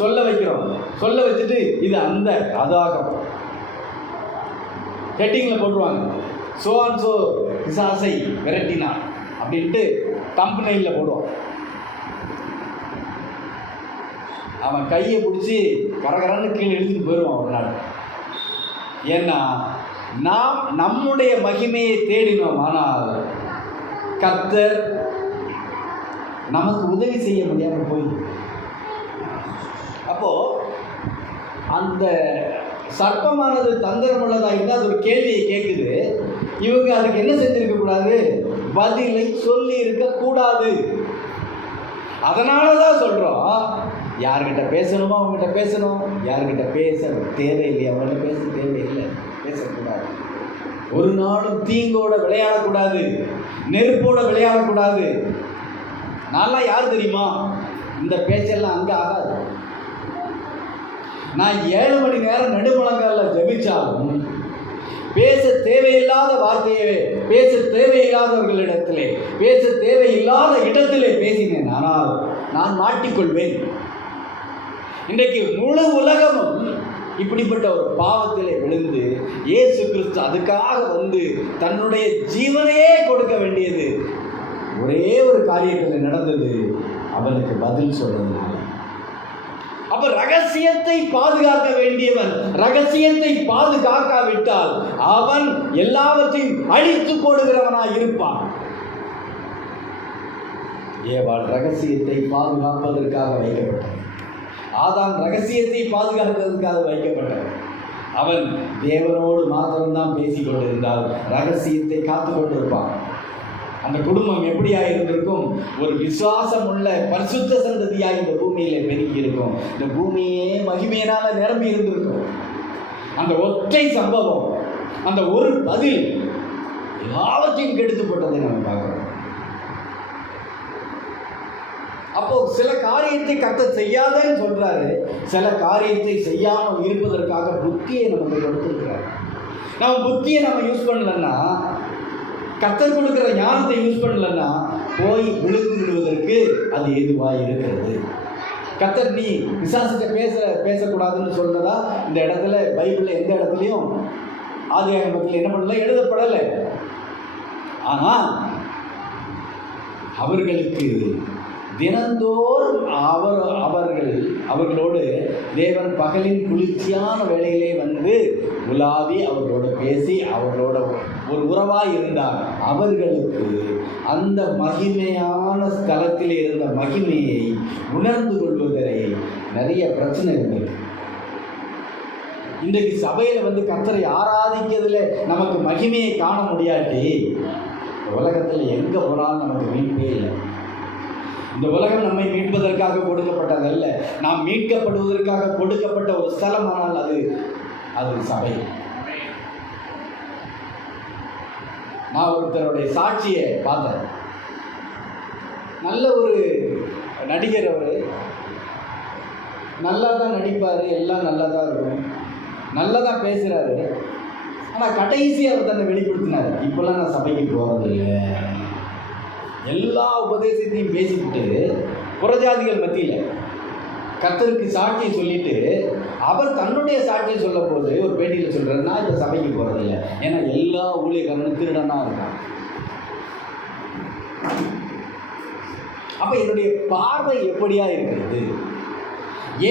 சொல்ல வைக்கிறோம். சொல்ல வச்சுட்டு இது அந்த அதாகம் ஹெட்டிங்கில் போட்டுருவாங்க, சோ அண்ட் சோ பிசாசை விரட்டினான் அப்படின்ட்டு தம்பனையில் போடுவான். அவன் கையை பிடிச்சி கரகரன்னு கீழே எழுதிட்டு போயிடுவான் ஒரு நாள். ஏன்னா நாம் நம்முடைய மகிமையை தேடினோம், ஆனால் கர்த்தர் நமக்கு உதவி செய்ய முடியாமல் போயிடும். அப்போ அந்த சர்ப்பமானது தந்திரமுள்ளதாக இருந்தால் அது ஒரு கேள்வியை கேட்குது. இவங்க அதுக்கு என்ன செஞ்சிருக்க கூடாது? பதிலை சொல்லி இருக்கக்கூடாது. அதனால தான் சொல்கிறோம், யார்கிட்ட பேசணுமோ அவங்ககிட்ட பேசணும், யார்கிட்ட பேச தேவையில்லை அவங்கள்ட்ட பேச தேவையில்லை, பேசக்கூடாது. ஒரு நாளும் தீங்கோட விளையாடக்கூடாது, நெருப்போட விளையாடக்கூடாது. நான்லாம் யார் தெரியுமா? இந்த பேச்செல்லாம் அங்கே ஆகாது. நான் 7 மணி நேரம் நெடுமலங்காலில் ஜெபிச்சாலும் பேச தேவையில்லாத வார்த்தையை பேச தேவையில்லாதவர்களிடத்திலே பேச தேவையில்லாத இடத்திலே பேசினேன், ஆனால் நான் மாட்டிக்கொள்வேன். இன்றைக்கு முழு உலகமும் இப்படிப்பட்ட ஒரு பாவத்திலே விழுந்து இயேசு கிறிஸ்து அதுக்காக வந்து தன்னுடைய ஜீவனையே கொடுக்க வேண்டியது ஒரே ஒரு காரியத்தில் நடந்தது, அவனுக்கு பதில் சொல்றது. அப்ப ரகசியத்தை பாதுகாக்க வேண்டியவன் ரகசியத்தை பாதுகாக்காவிட்டால் அவன் எல்லாவற்றையும் அழித்து போடுகிறவனாய் இருப்பான். ஏவாள் ரகசியத்தை பாதுகாப்பதற்காக வைக்கப்பட்டான். ஆதாம் ரகசியத்தை பாதுகாப்பதற்காக வைக்கப்பட்டான். அவன் தேவனோடு மாத்திரம்தான் பேசிக் கொண்டிருந்தால் ரகசியத்தை காத்து கொண்டிருப்பான். அந்த குடும்பம் எப்படியாக இருந்திருக்கும்? ஒரு விசுவாசம் உள்ள பரிசுத்த சந்ததியாக இந்த பூமியில பெருகி இருக்கும். இந்த பூமியே மகிமையினால நிரம்பி இருந்திருக்கும். அந்த ஒற்றை சம்பவம், அந்த ஒரு பதில் எல்லாவற்றையும் கெடுத்து போட்டதை நம்ம பார்க்கிறோம். அப்போ சில காரியத்தை கர்த்தர் செய்யாதன்னு சொல்றாரு, சில காரியத்தை செய்யாமல் இருப்பதற்காக புத்தியை நமக்கு கொடுத்திருக்கிறார். நம்ம புத்தியை நம்ம யூஸ் பண்ணலன்னா, கர்த்தர் கொடுக்கிற ஞானத்தை யூஸ் பண்ணலன்னா போய் விழுந்து விடுவதற்கு அது ஏதுவாக இருக்கிறது. கர்த்தர் நீ பிசாசுகிட்ட பேசக்கூடாதுன்னு சொல்றதா இந்த இடத்துல பைபிளில் எந்த இடத்துலையும் ஆதியாகமத்தில் என்ன பண்ணல, எழுதப்படலை. ஆனால் அவர்களுக்கு தினந்தோறும் அவர்களோடு தேவன் பகலின் குளிர்ச்சியான வேளையிலே வந்து உலாவி அவர்களோட பேசி அவர்களோட ஒரு உறவாய் இருந்தார். அவர்களுக்கு அந்த மகிமையான ஸ்தலத்தில் இருந்த மகிமையை உணர்ந்து கொள்வதை நிறைய பிரச்சனை இருந்தது. இன்றைக்கு சபையில் வந்து கர்த்தரை ஆராதிக்கிறதுல நமக்கு மகிமையை காண முடியாட்டி உலகத்தில் எங்கே போனாலும் நமக்கு மீட்பே இல்லை. இந்த உலகம் நம்மை மீட்பதற்காக கொடுக்கப்பட்டதல்ல, நாம் மீட்கப்படுவதற்காக கொடுக்கப்பட்ட ஒரு ஸ்தலமானால் அது சபை. நான் ஒருத்தருடைய சாட்சியை பார்த்தேன். நல்ல ஒரு நடிகர், அவர் நல்லா தான் நடிப்பார், எல்லாம் நல்லா தான் இருக்கும், நல்லா தான் பேசுகிறாரு. ஆனால் கடைசியாக அவர் தன்னை வெளிப்படுத்தினார், இப்போல்லாம் நான் சபைக்கு போகிறதில்ல. எல்லா உபதேசத்தையும் பேசிக்கிட்டு புறஜாதிகள் மத்தியில் கர்த்தருக்கு சாட்சியை சொல்லிட்டு அவர் தன்னுடைய சாட்சியை சொல்ல போது ஒரு பேட்டியில் சொல்கிறார், நான் இப்போ சபைக்கு போகிறதில்ல, ஏன்னா எல்லா ஊழியக்காரனும் திருடனாக இருக்கான். அப்போ என்னுடைய பார்வை எப்படியா இருக்கிறது?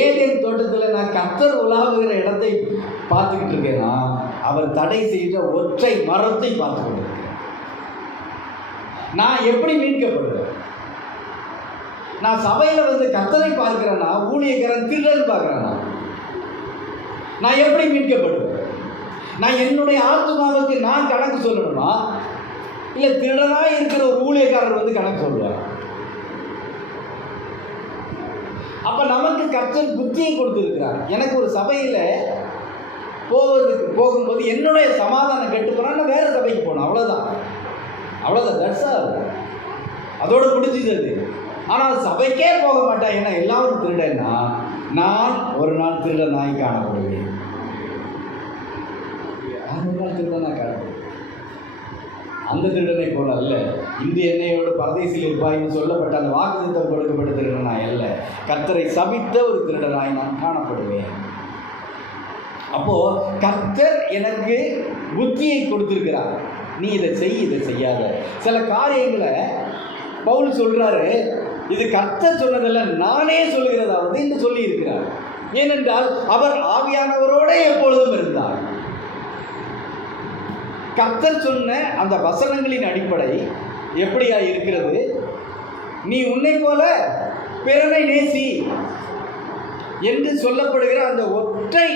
ஏதேன் தோட்டத்தில் நான் கர்த்தர் உலாவுகிற இடத்தை பார்த்துக்கிட்டு இருக்கேன்னா அவர் தடை செய்த ஒற்றை மரத்தை பார்த்து கொண்டிருக்கேன். நான் எப்படி மீட்கப்படுவேன்? நான் சபையில் வந்து கர்த்தரை பார்க்கிறேன்னா ஊழியக்காரன் திருடன் பார்க்கிறேன்னா நான் எப்படி மீட்கப்படுவேன்? நான் என்னுடைய ஆத்மாவுக்கு நான் கணக்கு சொல்லணுமா, இல்லை திருடனாக இருக்கிற ஒரு ஊழியக்காரர் வந்து கணக்கு சொல்லுவார்? அப்போ நமக்கு கர்த்தர் புத்தியை கொடுத்துருக்கிறார். எனக்கு ஒரு சபையில் போகும்போது என்னுடைய சமாதானம் கெட்டு போனால் வேறு சபைக்கு போகணும், அவ்வளோதான் தட்ஸ் ஆல், அதோடு முடிஞ்சுது. ஆனால் சபைக்கே போக மாட்டேன், ஏன்னா எல்லாரும் திருடன்னா நான் ஒரு நாள் திருடனாய் காணப்படுவேன். நான் ஒரு நாள் திருடனாக காணப்படுவேன். அந்த திருடனை போல அல்ல, இந்த என்னையோடு பரதேசில் இருப்பாயின்னு சொல்லப்பட்ட அந்த வாக்குத்தத்தம் கொடுக்கப்பட்ட திருடனாய் அல்ல, கர்த்தரை சபித்த ஒரு திருடனாய் நான் காணப்படுவேன். அப்போ கர்த்தர் எனக்கு புத்தியை கொடுத்திருக்கிறார், நீ இதை செய், இதை செய்யாத. சில காரியங்களை பவுல் சொல்றாரு, இது கர்த்தர் சொன்னதல்ல, நானே சொல்லுகிறதாவது என்று சொல்லி இருக்கிறார். ஏனென்றால் அவர் ஆவியானவரோட எப்பொழுதும் இருந்தார். கர்த்தர் சொன்ன அந்த வசனங்களின் அடிப்படை எப்படியா இருக்கிறது? நீ உன்னை போல பிறனை நேசி என்று சொல்லப்படுகிற அந்த ஒற்றை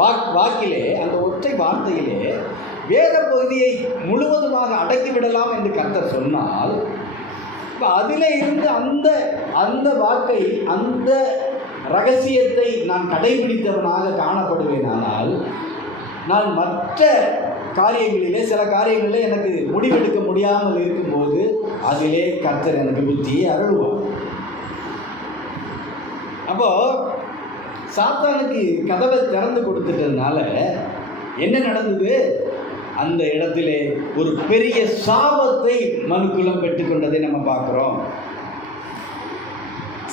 வாக்கிலே, அந்த ஒற்றை வார்த்தையிலே வேத பகுதியை முழுவதுமாக அடக்கிவிடலாம் என்று கர்த்தர் சொன்னால், இப்போ அதில் இருந்து அந்த வாக்கை, அந்த ரகசியத்தை நான் கடைபிடித்தவனாக காணப்படுவேனானால், நான் மற்ற காரியங்களிலே சில காரியங்களில் எனக்கு முடிவெடுக்க முடியாமல் இருக்கும்போது அதிலே கர்த்தர் எனக்கு புத்தியை அருள்வார். அப்போது சாத்தானுக்கு கதவை திறந்து கொடுத்துட்டதுனால என்ன நடந்தது? அந்த இடத்திலே ஒரு பெரிய சாபத்தை மனுக்குலம் பெற்றுக்கொண்டதை நம்ம பார்க்குறோம்.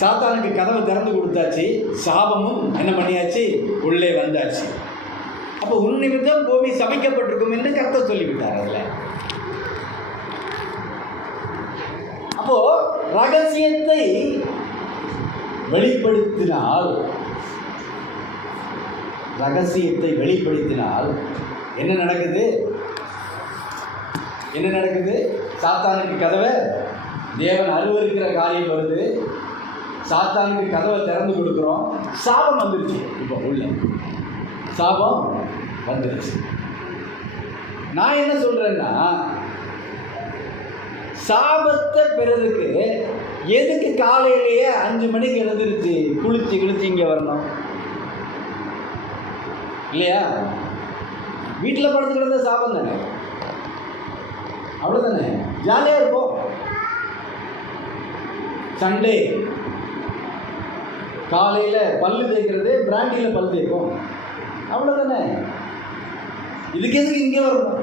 சாத்தானுக்கு கதவை திறந்து கொடுத்தாச்சு, சாபமும் என்ன பண்ணியாச்சு, உள்ளே வந்தாச்சு. அப்போ உன் நிமித்தம் பூமி சமைக்கப்பட்டிருக்கும் என்று கர்த்தர் சொல்லிவிட்டார். அதில் அப்போ ரகசியத்தை வெளிப்படுத்தினால் என்ன நடக்குது? சாத்தானுக்கு கதவை தேவன் அருவருக்கிற காரியம் வருது. சாத்தானுக்கு கதவை திறந்து கொடுக்குறோம், சாபம் வந்துருச்சு. இப்போ உள்ள சாபம் வந்துருச்சு. நான் என்ன சொல்றேன்னா, சாபத்தை பெறதுக்கு எதுக்கு காலையிலேயே 5 மணிக்கு எழுந்திருச்சு குளிச்சு இங்கே வரணும் இல்லையா? வீட்டில் படுத்துக்கிறது சாபம் தானே, அவ்வளோதானே, ஜாலியாக இருப்போம். சண்டே காலையில் பல்லு தேய்க்கிறது, பிராண்டியில் பல்லு தேய்ப்போம், அவ்வளோதானே. இதுக்கு எதுக்கு இங்கே வரணும்?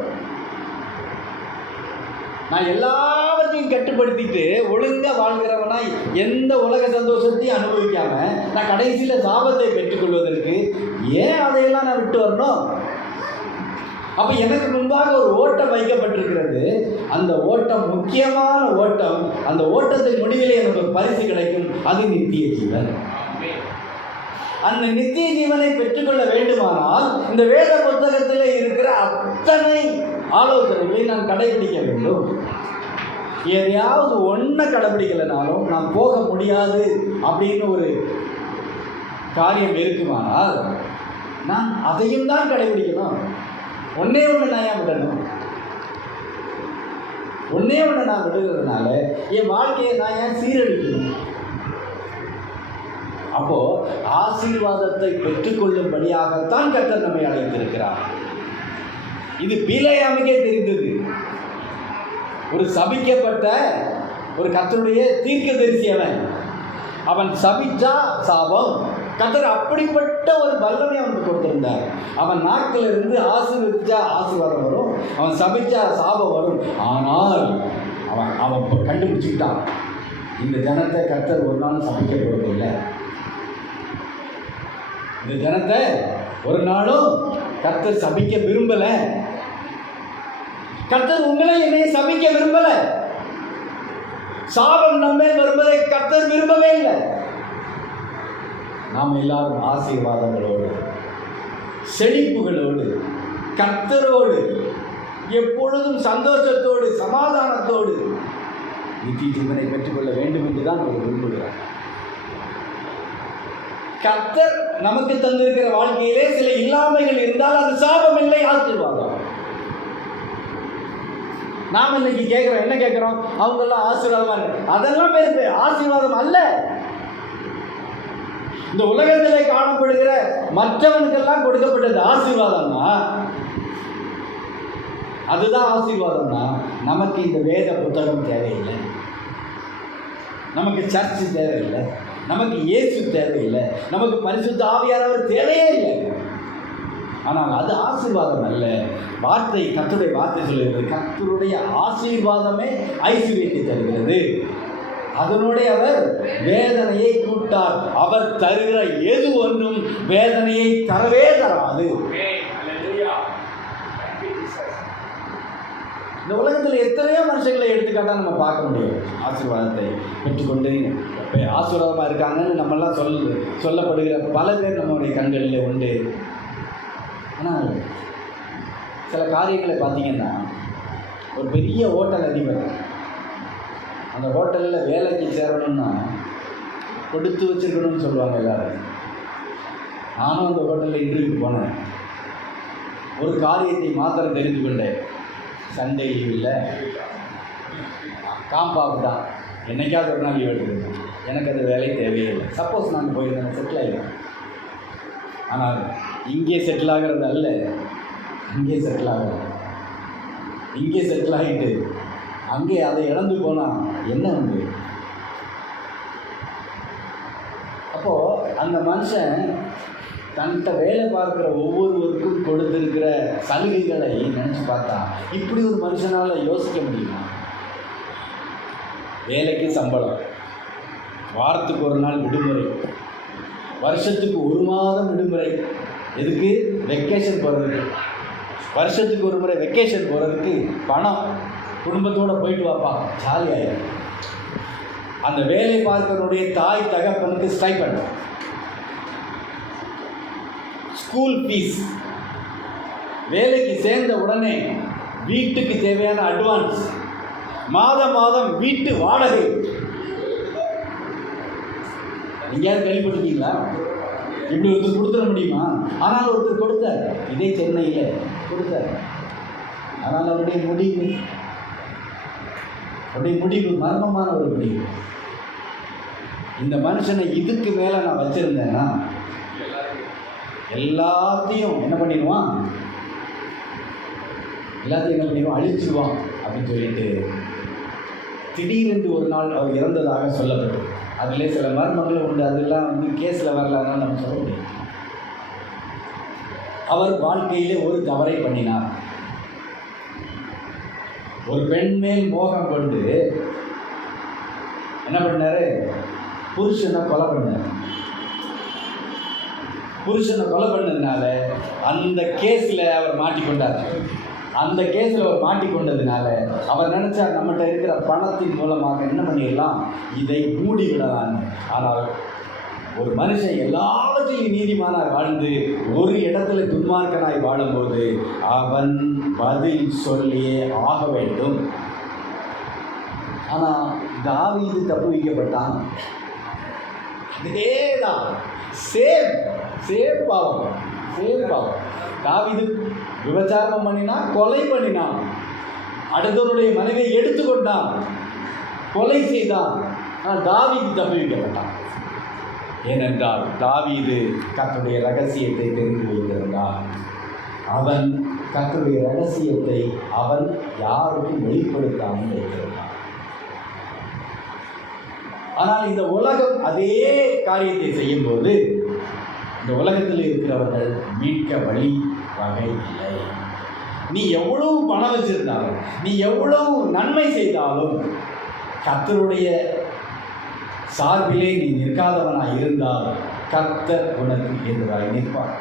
நான் எல்லாவற்றையும் கட்டுப்படுத்திட்டு ஒழுங்காக வாழ்கிறவனா எந்த உலக சந்தோஷத்தையும் அனுபவிக்காம நான் கடைசியில் சாபத்தை பெற்றுக்கொள்வதற்கு ஏன் அதையெல்லாம் நான் விட்டு வரணும்? அப்போ எனக்கு முன்பாக ஒரு ஓட்டம் வைக்கப்பட்டிருக்கிறது. அந்த ஓட்டம் முக்கியமான ஓட்டம். அந்த ஓட்டத்தின் முடிவிலே எனக்கு ஒரு பரிசு கிடைக்கும், அது நித்திய ஜீவன். அந்த நித்திய ஜீவனை பெற்றுக்கொள்ள வேண்டுமானால் இந்த வேத புத்தகத்தில் இருக்கிற அத்தனை ஆலோசனைகளை நாம் கடைபிடிக்க வேண்டும். எதையாவது ஒன்றை கடைபிடிக்கலைனாலும் நாம் போக முடியாது அப்படின்னு ஒரு காரியம் இருக்குமானால் நான் அதையும் தான் கடைபிடிக்கணும். ஒன்னே ஒன்று நான் ஏன் விடணும்? ஒன்னே ஒன்று நான் விடுகிறதுனால என் வாழ்க்கையை நான் ஏன் சீரழிக்கணும்? அப்போ ஆசீர்வாதத்தை பெற்றுக்கொள்ளும்படியாகத்தான் கர்த்தர் நம்மை அழைத்திருக்கிறார். இது பிலேயாமுக்கே தெரிந்தது. ஒரு சபிக்கப்பட்ட ஒரு கர்த்தருடைய தீர்க்கதரிசி அவன் சபிச்சா சாபம். கர்த்தர் அப்படிப்பட்ட ஒரு வல்லமை அவனுக்கு கொடுத்திருந்தார். அவன் நாட்கள் இருந்து ஆசீர்வதிச்சா ஆசீர்வாதம் வரும், அவன் சபிச்சா சாபம் வரும். ஆனால் அவன் கண்டுபிடிச்சுக்கிட்டான், இந்த ஜனத்தை கர்த்தர் ஒரு நாளும் சபிக்க போவதில்லை. இந்த ஜனத்தை ஒரு நாளும் கர்த்தர் சபிக்க விரும்பல. கர்த்தர் உங்களை என்னைய சபிக்க விரும்பல. சாபம் நம்மை வருவதை கர்த்தர் விரும்பவே இல்லை. நாம் எல்லாரும் ஆசீர்வாதங்களோடு, செழிப்புகளோடு, கர்த்தரோடு, எப்பொழுதும் சந்தோஷத்தோடு, சமாதானத்தோடு நித்திய ஜீவனை பெற்றுக்கொள்ள வேண்டும் என்றுதான் அவர் விரும்புகிறார். கர்த்தர் நமக்கு தந்திருக்கிற வாழ்க்கையிலே சில இல்லாமைகள் இருந்தால் அது சாபம் இல்லை, ஆசீர்வாதம். நாம் இன்னைக்கு கேட்கிறோம், என்ன கேட்கிறோம்? அவங்க எல்லாம் ஆசீர்வாதமா இருக்கு. அதெல்லாம் பேரு ஆசீர்வாதம் அல்ல. இந்த உலகத்திலே காணப்படுகிற மற்றவனுக்கெல்லாம் கொடுக்கப்பட்டது ஆசீர்வாதம்னா, அதுதான் ஆசீர்வாதம்னா, நமக்கு இந்த வேத புத்தகம் தேவையில்லை, நமக்கு சர்ச்சு தேவையில்லை, நமக்கு இயேசு தேவையில்லை, நமக்கு பரிசுத்த ஆவியானவர் தேவையே இல்லை. ஆனால் அது ஆசீர்வாதம் அல்ல. வார்த்தை, கர்த்தருடைய வார்த்தை சொல்லுகிறது, கர்த்தருடைய ஆசீர்வாதமே ஐஸ்வர்யத்தை தருகிறது, அதனுடைய அவர் வேதனையை கூட்டார். அவர் தருகிற எது ஒன்றும் வேதனையை தரவே தராது. இந்த உலகத்தில் எத்தனையோ மனுஷங்களை எடுத்துக்காட்டால் நம்ம பார்க்க முடியும். ஆசீர்வாதத்தை பெற்றுக்கொண்டு ஆசீர்வாதமாக இருக்காங்கன்னு நம்மெல்லாம் சொல்லப்படுகிற பல பேர் நம்மளுடைய கண்களில் உண்டு. ஆனால் சில காரியங்களை பார்த்தீங்கன்னா, ஒரு பெரிய ஹோட்டல் அதிபர் அந்த ஹோட்டலில் வேலைக்கு சேரணும்னா கொடுத்து வச்சுருக்கணும்னு சொல்லுவாங்க எல்லாரும். நானும் அந்த ஹோட்டலில் இன்டர்வியூ போனேன். ஒரு காரியத்தை மாத்திரம் தெரிந்து கொண்டேன், சண்டே லீவ் இல்லை, காம்பாப் தான், என்னைக்காவது ஒரு நாள் லீவ் எடுத்துக்கணும். எனக்கு அந்த வேலை தேவையே இல்லை. சப்போஸ் நாங்கள் போயிருந்தேன், செட்டில் ஆகிடும். ஆனால் இங்கே செட்டில் ஆகிறது அல்ல, இங்கே செட்டில் ஆகிறது. இங்கே செட்டில் ஆகிட்டு அங்கே அதை இழந்து போனால் என்ன உண்டு? அப்போது அந்த மனுஷன் தன்கிட்ட வேலை பார்க்குற ஒவ்வொருவருக்கும் கொடுத்துருக்கிற சலுகைகளை நினச்சி பார்த்தா இப்படி ஒரு மனுஷனால் யோசிக்க முடியுமா? வேலைக்கு சம்பளம், வாரத்துக்கு ஒரு நாள் விடுமுறை, வருஷத்துக்கு ஒரு மாதம் விடுமுறை. எதுக்கு? வெக்கேஷன் போகிறதுக்கு. வருஷத்துக்கு ஒரு முறை வெக்கேஷன் போகிறதுக்கு பணம். குடும்பத்தோடு போயிட்டு வாப்பா, ஜாலியாயிடும். அந்த வேலை பார்க்கறனுடைய தாய் தகப்பனுக்கு ஸ்டைபண்ட், ஸ்கூல் ஃபீஸ், வேலைக்கு சேர்ந்த உடனே வீட்டுக்கு தேவையான அட்வான்ஸ், மாதம் மாதம் வீட்டு வாடகை. எங்கேயாவது கேள்விப்பட்டிருக்கீங்களா? இப்படி ஒருத்தர் கொடுத்துட முடியுமா? ஆனால் ஒருத்தர் கொடுத்தார், இதே சென்னையில் கொடுத்தார். ஆனால் அவருடைய முடிவு மர்மமான ஒரு முடிவு. இந்த மனுஷனை இதுக்கு மேலே நான் வச்சிருந்தேன்னா எல்லாத்தையும் என்ன பண்ணிடுவான்? எல்லாத்தையும் என்ன பண்ணிடுவான்? அழிச்சிடுவான் அப்படின்னு சொல்லிட்டு திடீரென்று ஒரு நாள் அவர் இறந்ததாக சொல்லப்பட்டது. அதிலே சில மர்மங்களும் உண்டு, அதெல்லாம் கேஸில் வரலான்னு நம்ம சொல்ல முடியும். அவர் வாழ்க்கையிலே ஒரு தவறை பண்ணினார். ஒரு பெண் மேல் மோகம் கொண்டு என்ன பண்ணாரு? புருஷனை கொலை பண்ணார். புருஷனை கொலை பண்ணதுனால அந்த கேஸில் அவர் மாட்டிக்கொண்டார். அந்த கேஸில் அவர் மாட்டிக்கொண்டதுனால அவர் நினச்சார், நம்மகிட்ட இருக்கிற பணத்தின் மூலமாக என்ன பண்ணிடலாம், இதை மூடிவிடலான்னு. ஆனால் ஒரு மனுஷன் எல்லாவற்றையும் நீதிமானாய் வாழ்ந்து ஒரு இடத்துல துன்மார்க்கனாய் வாழும்போது அவன் பதில் சொல்லியே ஆக வேண்டும். ஆனால் தாவீது தப்பு வைக்கப்பட்டான். அதேதான் சேம் பாவம். தாவீது விபச்சாரம் பண்ணினான், கொலை பண்ணினான், அடுத்தவருடைய மனைவியை எடுத்துக்கொண்டான், கொலை செய்தான். ஆனால் தாவீது தப்பு வைக்கப்பட்டான். ஏனென்றால் தாவீது கர்த்தருடைய ரகசியத்தை தெரிந்து வைத்திருந்தான். அவன் கர்த்தருடைய ரகசியத்தை அவன் யாருக்கும் வெளிப்படுத்தாமல் வைத்திருந்தான். ஆனால் இந்த உலகம் அதே காரியத்தை செய்யும்போது இந்த உலகத்தில் இருக்கிறவர்கள் மீட்க வழி வகை இல்லை. நீ எவ்வளவு பணம் வச்சிருந்தாலும், நீ எவ்வளவு நன்மை செய்தாலும், கர்த்தருடைய சார்பிலே நீ நிற்காதவனாய் இருந்தால் கர்த்தர் உனக்கு எதிராய் நிற்பார்.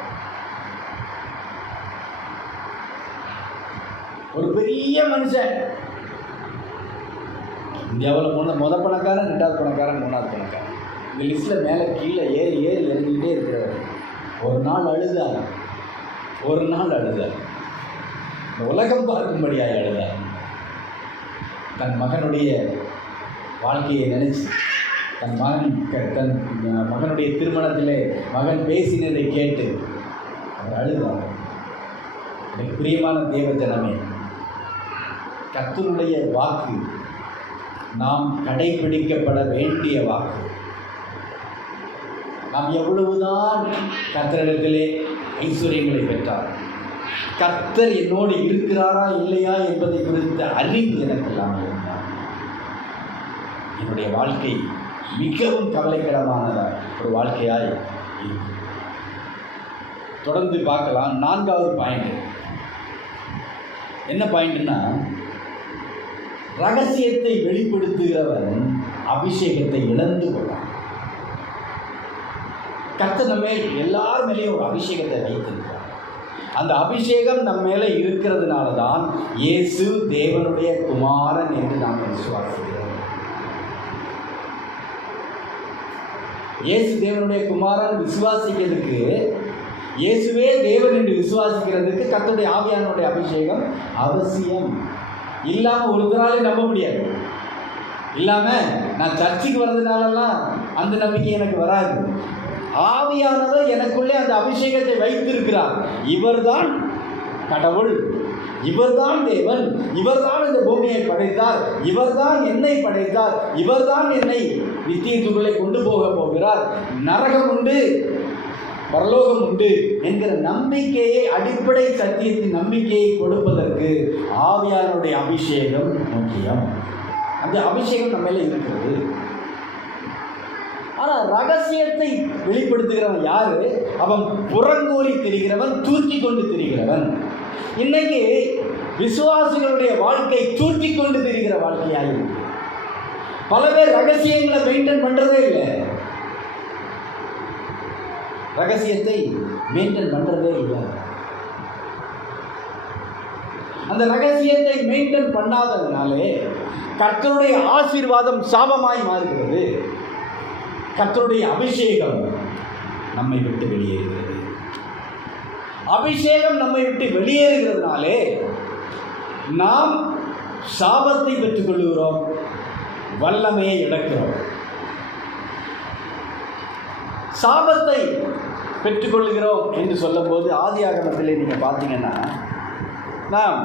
ஒரு பெரிய மனுஷன் இந்தியாவில் முதல் பணக்காரன், 2வது பணக்காரன், 3வது பணக்காரன், இந்த லிஸ்ட்டில் மேலே கீழே ஏறி இறங்கிட்டே இருக்கிறவர் ஒரு நாள் அழுதார். இந்த உலகம் பார்க்கும்படியாக அழுதார். தன் மகனுடைய வாழ்க்கையை நினைச்சு, தன் மகனுடைய திருமணத்திலே மகன் பேசினதை கேட்டு அவர் அழுதார். எனக்கு பிரியமான தேவ ஜனமே, கர்த்தருடைய வாக்கு நாம் கடைபிடிக்கப்பட வேண்டிய வாக்கு. நாம் எவ்வளவுதான் கர்த்தரிடத்திலே ஐஸ்வர்யங்களை பெற்றார், கர்த்தர் என்னோடு இருக்கிறாரா இல்லையா என்பதை குறித்த அறிவு எனக்கு இல்லாமல் இருந்தார். என்னுடைய வாழ்க்கை மிகவும் கவலைக்கிடமான ஒரு வாழ்க்கையாய் இருக்கும். தொடர்ந்து பார்க்கலாம். 4வது பாயிண்ட் என்ன பாயிண்ட்னா, ரகசியத்தை வெளிப்படுத்துகிறவன் அபிஷேகத்தை இழந்து கொள்ளான். கர்த்தர் நம்ம எல்லார் மேலேயும் ஒரு அபிஷேகத்தை வைத்திருக்கிறார். அந்த அபிஷேகம் நம்ம மேலே இருக்கிறதுனால தான் இயேசு தேவனுடைய குமாரன் என்று நாம் விசுவாசிக்கிறோம். இயேசு தேவனுடைய குமாரன் விசுவாசிக்கிறதுக்கு, இயேசுவே தேவன் என்று விசுவாசிக்கிறதுக்கு கர்த்தருடைய ஆவியானவருடைய அபிஷேகம் அவசியம். இல்லாமல் ஒருத்தராலே நம்ப முடியாது. இல்லாமல் நான் சர்ச்சுக்கு வர்றதுனாலலாம் அந்த நம்பிக்கை எனக்கு வராது. ஆவியானவர் எனக்குள்ளே அந்த அபிஷேகத்தை வைத்திருக்கிறார். இவர்தான் கடவுள், இவர்தான் தேவன், இவர்தான் இந்த பூமியை படைத்தார், இவர்தான் என்னை படைத்தார், இவர்தான் என்னை நித்தியத்துக்குள்ளே கொண்டு போக போகிறார், நரகம் உண்டு பரலோகம் உண்டு என்கிற நம்பிக்கையை, அடிப்படை சத்தியத்தின் நம்பிக்கையை கொடுப்பதற்கு ஆவியானுடைய அபிஷேகம் முக்கியம். அந்த அபிஷேகம் நம்ம மேலே இருக்கிறது. ஆனால் ரகசியத்தை வெளிப்படுத்துகிறவன் யாரு? அவன் புறங்கூறி திரிகிறவன், தூக்கி கொண்டு திரிகிறவன். இன்னைக்கு விசுவாசிகளுடைய வாழ்க்கை தூக்கி கொண்டு திரிகிற வாழ்க்கையாகும். பல பேர் ரகசியங்களை மெயின்டைன் பண்றதே இல்லை. ரகசியத்தை மெயின்டைன் பண்றதே இல்லை. அந்த ரகசியத்தை மெயின்டைன் பண்ணாததுனாலே கர்த்தருடைய ஆசீர்வாதம் சாபமாய் மாறுகிறது. கர்த்தருடைய அபிஷேகம் நம்மை விட்டு வெளியேறுகிறது. அபிஷேகம் நம்மை விட்டு வெளியேறுகிறதுனாலே நாம் சாபத்தை பெற்றுக் கொள்கிறோம், வல்லமையை இழக்கிறோம். சாபத்தை பெற்றுக்கொள்கிறோம் என்று சொல்லும்போது ஆதியாகமத்திலே நீங்கள் பார்த்தீங்கன்னா, நாம்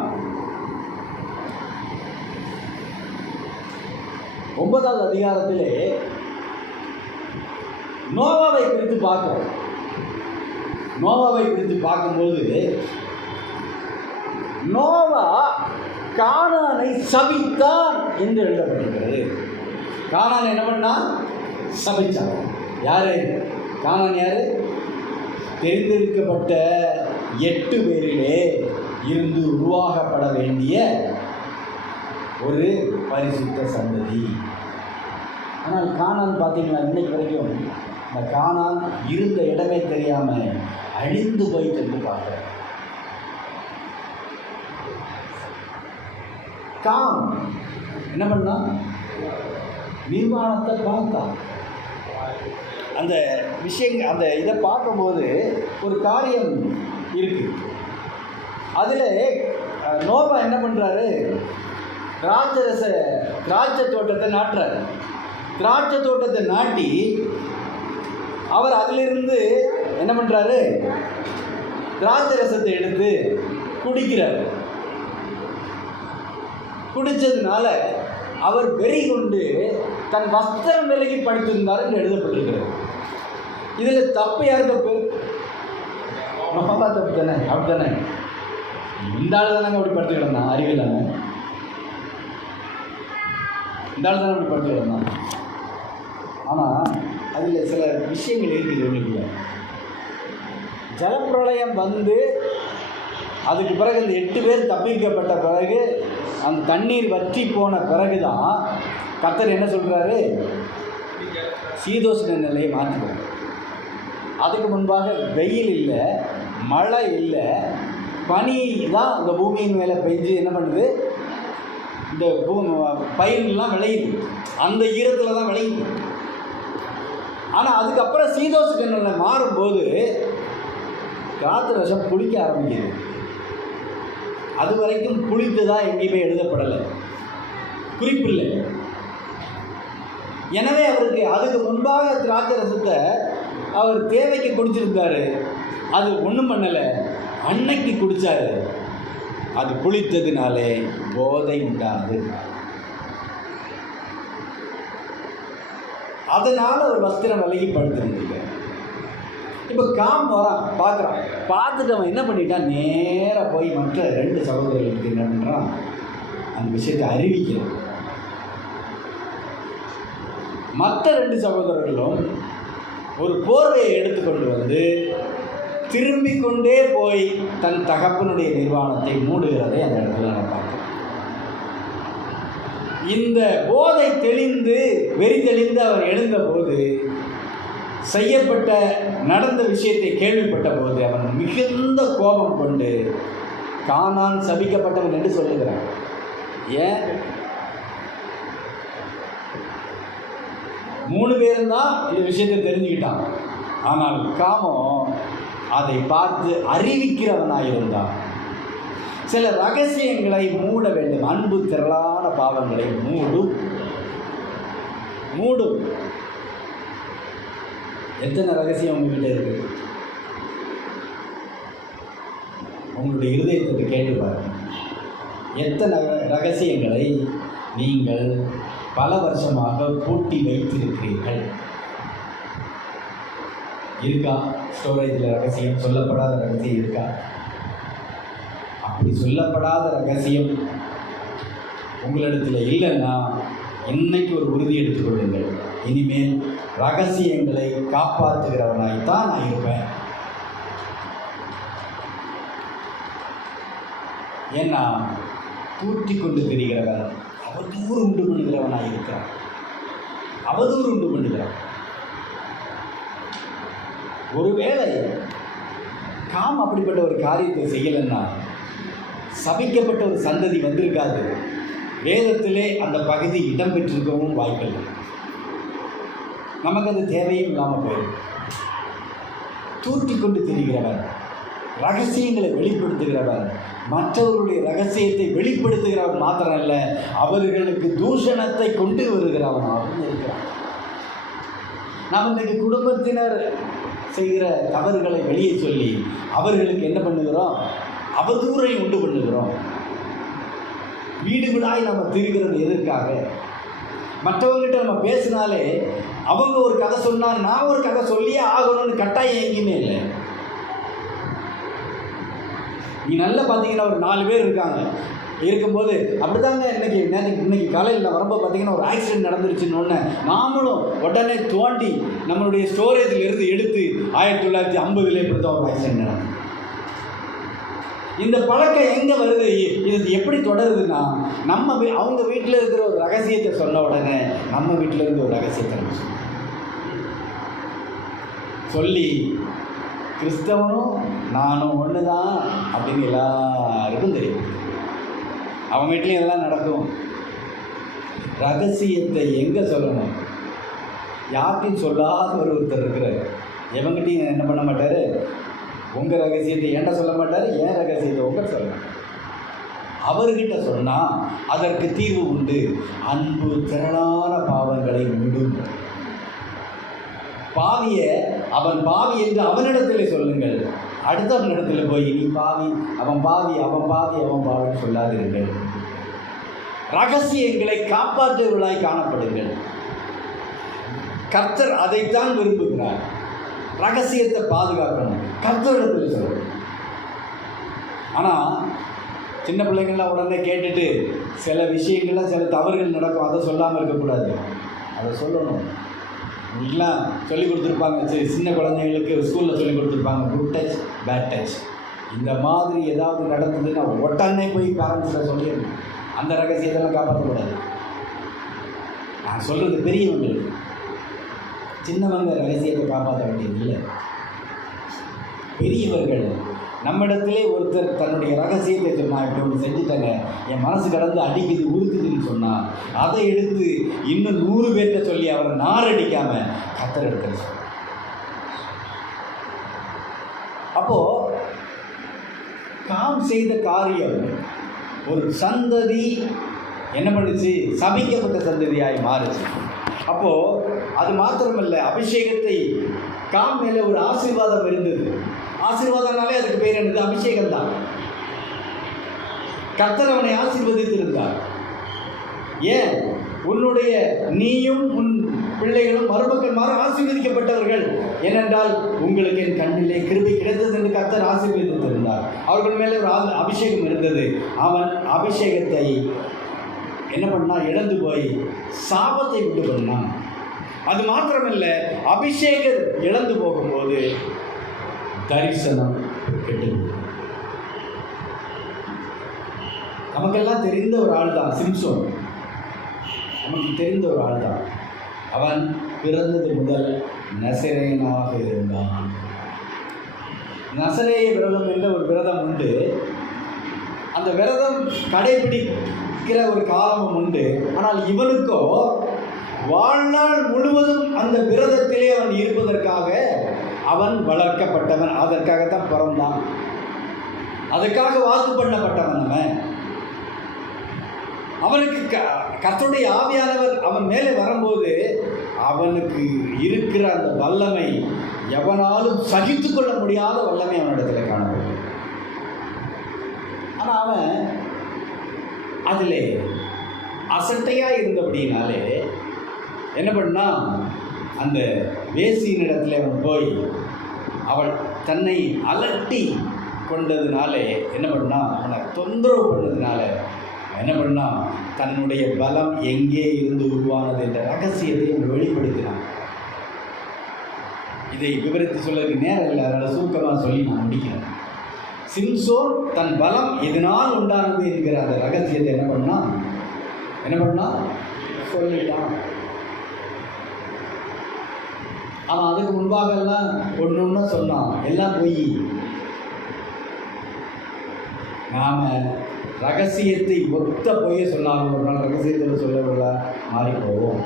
9வது அதிகாரத்திலே நோவாவை குறித்து பார்க்கிறோம். நோவாவை குறித்து பார்க்கும்போது நோவா கானானை சபித்தான் என்று எழுதப்படுகிறது. கானான் என்ன பண்ணா? சபித்தான். யாரு கானான்? யாரு? தேர்ந்தெடுக்கப்பட்ட 8 பேரிலே இருந்து உருவாகப்பட வேண்டிய ஒரு பரிசுத்த சந்ததி. ஆனால் கானான் பார்த்தீங்கன்னா இன்னைக்கு வரைக்கும் இந்த கானான் இருந்த இடமே தெரியாமல் அழிந்து போயிட்டு பார்க்குறேன். காம் என்ன பண்ணா? நிர்வாணத்தை பார்த்தான். அந்த விஷயங்கள் அந்த இதை பார்க்கும்போது ஒரு காரியம் இருக்குது. அதில் நோவா என்ன பண்ணுறாரு, திராட்சை தோட்டத்தை நாட்டுறாரு. திராட்சை தோட்டத்தை நாட்டி அவர் அதிலிருந்து என்ன பண்ணுறாரு, திராட்சை ரசத்தை எடுத்து குடிக்கிறார். குடித்ததுனால அவர் வெறி கொண்டு தன் வஸ்திரம் விலகி படுத்திருந்தார் என்று எழுதப்பட்டிருக்கிறது. இதில் தப்பு யார் தப்பு? நோவா தப்பு தானே? அப்படி தானே? இந்த ஆள் தானே அப்படி படுத்துக்கிடந்தான், அறிவியல் தானே இந்த ஆள் தானே அப்படி படுத்துக்கிடந்தான். ஆனால் அதில் சில விஷயங்கள் இருக்குது. உங்களுக்குள்ள ஜலப்பிரளயம் வந்து அதுக்கு பிறகு இந்த 8 பேர் தப்பிக்கப்பட்ட பிறகு அந்த தண்ணீர் வற்றி போன பிறகு தான் கர்த்தர் என்ன சொல்கிறாரு, சீதோஷ்ண நிலையை மாற்றுகிறார். அதுக்கு முன்பாக வெயில் இல்லை, மழை இல்லை, பனி தான் இந்த பூமியின் மேலே பெஞ்சு என்ன பண்ணுது, இந்த பயிர்கள்லாம் விளையுது, அந்த ஈரத்தில் தான் விளையுது. ஆனால் அதுக்கப்புறம் சீதோஷ்ண நிலை மாறும்போது திராட்சை ரசம் புளிக்க ஆரம்பிக்குது. அது வரைக்கும் புளித்து தான் எங்கேயுமே எழுதப்படலை, குறிப்பில்லை. எனவே அவருக்கு அதுக்கு முன்பாக திராட்சை ரசத்தை அவர் தேவைக்கு குடிச்சிருந்தாரு, அது ஒன்றும் பண்ணலை. அன்னைக்கு குடித்தாரு, அது புளித்ததுனாலே போதை உண்டானது. அதனால் ஒரு வஸ்திரம் விலகி படுத்துருந்துங்க. இப்போ காம் வரான், பார்க்குறான். பார்த்துட்டு அவன் என்ன பண்ணிட்டான், நேராக போய் மற்ற 2 சகோதரர்களுக்கு என்ன பண்ணுறான், அந்த விஷயத்தை அறிவிக்கிறான். மற்ற 2 சகோதரர்களும் ஒரு போர்வையை எடுத்துக்கொண்டு வந்து திரும்பிக் கொண்டே போய் தன் தகப்பனுடைய நிர்வாணத்தை மூடுகிறதை அந்த இடத்துல நான் பார்க்கிறேன். இந்த போதை தெளிந்து வெறி தெளிந்து அவர் எழுந்தபோது, செய்யப்பட்ட நடந்த விஷயத்தை கேள்விப்பட்ட போது அவன் மிகுந்த கோபம் கொண்டு கானான் சபிக்கப்பட்டவன் என்று சொல்லுகிறான். ஏன் 3 பேரும் தான் இந்த விஷயத்தை தெரிஞ்சுக்கிட்டான். ஆனால் காமம் அதை பார்த்து அறிவிக்கிறவனாயிருந்தான். சில ரகசியங்களை மூட வேண்டும். அன்பு திரளான பாவங்களை மூடும். எத்தனை ரகசியம் உங்ககிட்ட இருக்கு? உங்களுடைய இருதயத்தை கேட்டு பாருங்கள். எத்தனை ரகசியங்களை நீங்கள் பல வருஷமாக பூட்டி வைத்திருக்கிறீர்கள்? இருக்கா? ஸ்டோரேஜில் ரகசியம், சொல்லப்படாத ரகசியம் இருக்கா? அப்படி சொல்லப்படாத ரகசியம் உங்களிடத்தில் இல்லைன்னா இன்னைக்கு ஒரு உறுதி எடுத்துக்கொள்ளுங்கள். இனிமேல் ரகசியங்களை காப்பாற்றுகிறவனாய்த்தான் நான் இருப்பேன். ஏன்னா தூற்றி கொண்டு தெரிகிறவன் அவதூறு உண்டு பண்ணுகிறவனாக இருக்கிறான். அவதூறு உண்டு பண்ணுகிறான். ஒருவேளை காம் அப்படிப்பட்ட ஒரு காரியத்தை செய்யலைன்னா சபிக்கப்பட்ட ஒரு சந்ததி வந்திருக்காது. வேதத்திலே அந்த பகுதி இடம்பெற்றிருக்கவும் வாய்ப்பில்லை. நமக்கு அது தேவையும் இல்லாமல் போயிடும். தூற்றி கொண்டு திரிகிறவர், ரகசியங்களை வெளிப்படுத்துகிறவர், மற்றவர்களுடைய ரகசியத்தை வெளிப்படுத்துகிறவர் மாத்திரம் அல்ல, அவர்களுக்கு தூஷணத்தை கொண்டு வருகிறவனாகவும் இருக்கிறார். நாம் இன்றைக்கு குடும்பத்தினர் செய்கிற தவறுகளை வெளியே சொல்லி அவர்களுக்கு என்ன பண்ணுகிறோம், அவதூறை உண்டு பண்ணுகிறோம். வீடு வீடாய் நம்ம திரிகிறது எதற்காக? மற்றவங்ககிட்ட நம்ம பேசினாலே அவங்க ஒரு கதை சொன்னால் நான் ஒரு கதை சொல்லியே ஆகணும்னு கட்டாயம் எங்கேயுமே இல்லை. நீ நல்லா பார்த்தீங்கன்னா ஒரு 4 பேர் இருக்காங்க. இருக்கும்போது அப்படித்தாங்க இன்னைக்கு காலையில் வரும்போது பார்த்தீங்கன்னா ஒரு ஆக்சிடென்ட் நடந்துருச்சுன்னு நாமளும் உடனே தோண்டி நம்மளுடைய ஸ்டோரேஜில் இருந்து எடுத்து 1950 இப்படி தான் ஒரு ஆக்சிடென்ட் நடந்தது. இந்த பழக்கம் எங்கே வருது, இது எப்படி தொடருதுன்னா, அவங்க வீட்டில் இருக்கிற ஒரு ரகசியத்தை சொன்ன உடனே நம்ம வீட்டில் இருந்து ஒரு ரகசியத்தை சொல்லி கிறிஸ்தவனும் நானும் ஒன்று தான் அப்படின்னு எல்லாருக்கும் தெரியும். அவங்க வீட்லேயும் இதெல்லாம் நடக்கும். ரகசியத்தை எங்கே சொல்லணும், யார்கிட்டையும் சொல்லாத ஒருத்தர் இருக்கிறார். எவங்கிட்டையும் என்ன பண்ண மாட்டார், உங்கள் ரகசியத்தை என்கிட்ட சொல்ல மாட்டார், என் ரகசியத்தை உங்கள்கிட்ட சொல்ல மாட்டார். அவர்கிட்ட சொன்னால் அதற்கு தீர்வு உண்டு. அன்பு திரளான பாவங்களை விடும். பாவியை அவன் பாவி என்று அவனிடத்திலே சொல்லுங்கள், அடுத்தவனிடத்தில் போய் நீ பாவி, அவன் பாவி, அவன் பாவி, அவன் பாவின்னு சொல்லாதீர்கள். ரகசியங்களை காப்பாற்றுவர்களாய் காணப்படுங்கள். கர்த்தர் அதைத்தான் விரும்புகிறார். ரகசியத்தை பாதுகாக்கணும், கர்த்தரிடத்தில் சொல்லணும். ஆனால் சின்ன பிள்ளைங்கள்லாம் உடனே கேட்டுட்டு சில விஷயங்கள்லாம் சில தவறுகள் நடக்கும், அதை சொல்லாமல் இருக்கக்கூடாது, அதை சொல்லணும். எல்லாம் சொல்லிக் கொடுத்துருப்பாங்க, சரி சின்ன குழந்தைங்களுக்கு ஸ்கூலில் சொல்லிக் கொடுத்துருப்பாங்க, குட் டச் பேட் டச். இந்த மாதிரி ஏதாவது நடந்ததுன்னா உடனே போய் பேரண்ட்ஸில் சொல்லிடணும். அந்த ரகசியத்தெல்லாம் காப்பாற்றக்கூடாது. நான் சொல்கிறது பெரியவங்களுக்கு, சின்னவங்க ரகசியத்தை காப்பாற்ற வேண்டியது இல்லை. பெரியவர்கள் நம்மிடத்திலே ஒருத்தர் தன்னுடைய ரகசியத்தை சொன்னால், இப்படி ஒன்று செஞ்சுட்டாங்க, என் மனசு கடந்து அடிக்குது உறுத்துதுன்னு சொன்னால் அதை எடுத்து இன்னும் 100 பேர்கிட்ட சொல்லி அவரை நாரடிக்காமல் கர்த்தர் எடுத்து சொல்ல. அப்போது காம் செய்த காரியம் ஒரு சந்ததி என்ன பண்ணுச்சு, சபிக்கப்பட்ட சந்ததியாய் மாறுச்சு. அப்போது அது மாத்திரமல்ல, அபிஷேகத்தை காம் மேலே ஒரு ஆசீர்வாதம் இருந்தது. ஆசீர்வாதம்னாலே அதுக்கு பேர் என்னது, அபிஷேகம் தான். கர்த்தர் அவனை ஆசீர்வதித்திருந்தார். ஏன், உன்னுடைய நீயும் உன் பிள்ளைகளும் மருமக்கள்மாரும் ஆசீர்வதிக்கப்பட்டவர்கள். ஏனென்றால் உங்களுக்கு என் கண்ணிலே கிருபை கிடைத்தது என்று கர்த்தர் ஆசீர்வதித்திருந்தார். அவர்கள் மேலே ஒரு அபிஷேகம் இருந்தது. அவன் அபிஷேகத்தை என்ன பண்ணான், இழந்து போய் சாபத்தை விட்டு பண்ணான். அது மாத்திரமல்ல, அபிஷேகம் இழந்து போகும்போது தரிசனம் கெட்டு. நமக்கெல்லாம் தெரிந்த ஒரு ஆள் தான் சிம்சோன். நமக்கு தெரிந்த ஒரு ஆள் தான். அவன் பிறந்தது முதல் நசரேயனாக இருந்தான். நசரேய விரதம் என்ற ஒரு விரதம் உண்டு. அந்த விரதம் கடைபிடிக்கிற ஒரு காலமும் உண்டு. ஆனால் இவனுக்கோ வாழ்நாள் முழுவதும் அந்த விரதத்திலே அவன் இருப்பதற்காக அவன் வளர்க்கப்பட்டவன். அதற்காகத்தான் பிறந்தான், அதற்காக வாக்கு பண்ணப்பட்டவன். அவனுக்கு கர்த்தருடைய ஆவியானவர் அவன் மேலே வரும்போது அவனுக்கு இருக்கிற அந்த வல்லமை எவனாலும் சகித்து கொள்ள முடியாத வல்லமை அவனிடத்தில் காணப்படும். ஆனால் அவன் அதில் அசட்டையாக இருந்தபடினாலே என்ன பண்ணா, அந்த வேசியினிடத்தில் அவன் போய் அவள் தன்னை அலட்டி கொண்டதுனாலே என்ன பண்ணா, அவனை தொந்தரவு பண்ணதுனால என்ன பண்ணா, தன்னுடைய பலம் எங்கே இருந்து உருவானது என்ற ரகசியத்தை அவன் வெளிப்படுத்தினான். இதை விவரித்து சொல்றதுக்கு நேரம் இல்லை, அதனால் சுருக்கமாக சொல்லி நான் முடிக்கிறேன். சிம்சோன் தன் பலம் எதனால் உண்டானது என்கிற அந்த ரகசியத்தை என்ன பண்ணா சொல்லிட்டான். அவன் அதுக்கு முன்பாகலாம் ஒன்று சொன்னான், எல்லாம் பொய். நாம் ரகசியத்தை ஒத்த பொய்ய சொன்னாலும் ஒரு நாள் ரகசியத்தில் சொல்லவில்லை மாறி போவோம்.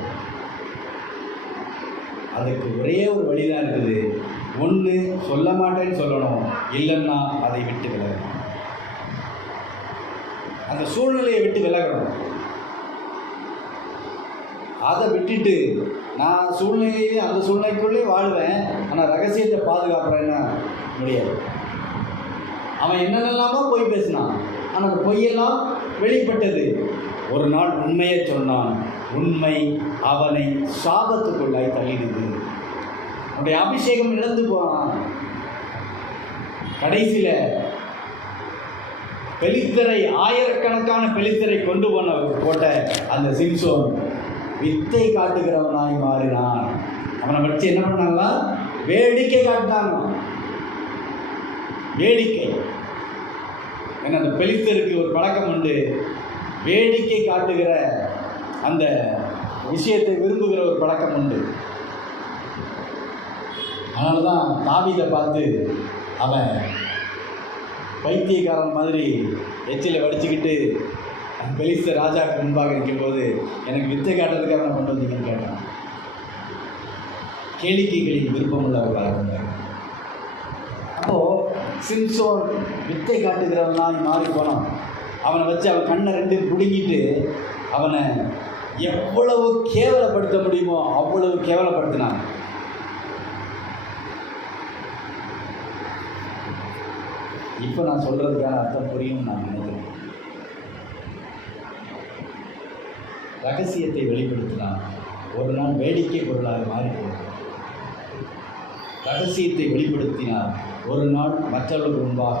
அதுக்கு ஒரே ஒரு வழிதான் இருக்குது. ஒன்று சொல்ல மாட்டேன்னு சொல்லணும், இல்லைன்னா அதை விட்டு விலகணும். அந்த சூழ்நிலையை விட்டு விலகணும். அதை விட்டுட்டு நான் சூழ்நிலையிலே அந்த சூழ்நிலைக்குள்ளே வாழ்வேன், ஆனால் ரகசியத்தை பாதுகாப்புறேன்னா முடியாது. அவன் என்னென்னலாமோ பொய் பேசினான், ஆனால் அந்த பொய்யெல்லாம் வெளிப்பட்டது. ஒரு நாள் உண்மையை சொன்னான், உண்மை அவனை சாபத்துக்குள்ளாய் தள்ளிடுது. அவனுடைய அபிஷேகம் இழந்து போனான். கடைசியில் பெலிஸ்தரை, ஆயிரக்கணக்கான பெலிஸ்தரை கொண்டு போட்ட அந்த சிம்சோன் வித்தை காட்டுகிறவனாய் மாறினான். அவனை வச்சு என்ன பண்ணாங்களா, வேடிக்கை காட்டினாங்க. வேடிக்கை. ஏன்னா அந்த பெலிஸ்தருக்கு ஒரு பழக்கம் உண்டு, வேடிக்கை காட்டுகிற அந்த விஷயத்தை விரும்புகிற ஒரு பழக்கம் உண்டு. அதனால தான் தாவீதை பார்த்து அவன் பைத்தியக்காரன் மாதிரி எச்சிலை வடிச்சுக்கிட்டு பெலிஸ்தர் ராஜாவுக்கு முன்பாக இருக்கும்போது எனக்கு வித்தை காட்டுறதுக்காக நான் கொண்டு வந்தீங்கன்னு கேட்டான். கேளிக்கைகளில் விருப்பமுள்ளவர்களாக இருந்தார். அப்போது சிம்சோன் வித்தை காட்டுகிறவனாய் மாறி போனான். அவனை வச்சு அவன் கண்ணை ரெண்டு பிடுங்கிட்டு அவனை எவ்வளவு கேவலப்படுத்த முடியுமோ அவ்வளவு கேவலப்படுத்தினான். இப்போ நான் சொல்கிறதுக்கான அர்த்தம் புரியும் நான் நினைக்கிறேன். ரகசியத்தை வெளிப்படுத்தினான், ஒரு நாள் வேடிக்கை பொருளாக மாறி போனான். ரகசியத்தை வெளிப்படுத்தினார், ஒரு நாள் மற்றவர்களுக்கு முன்பாக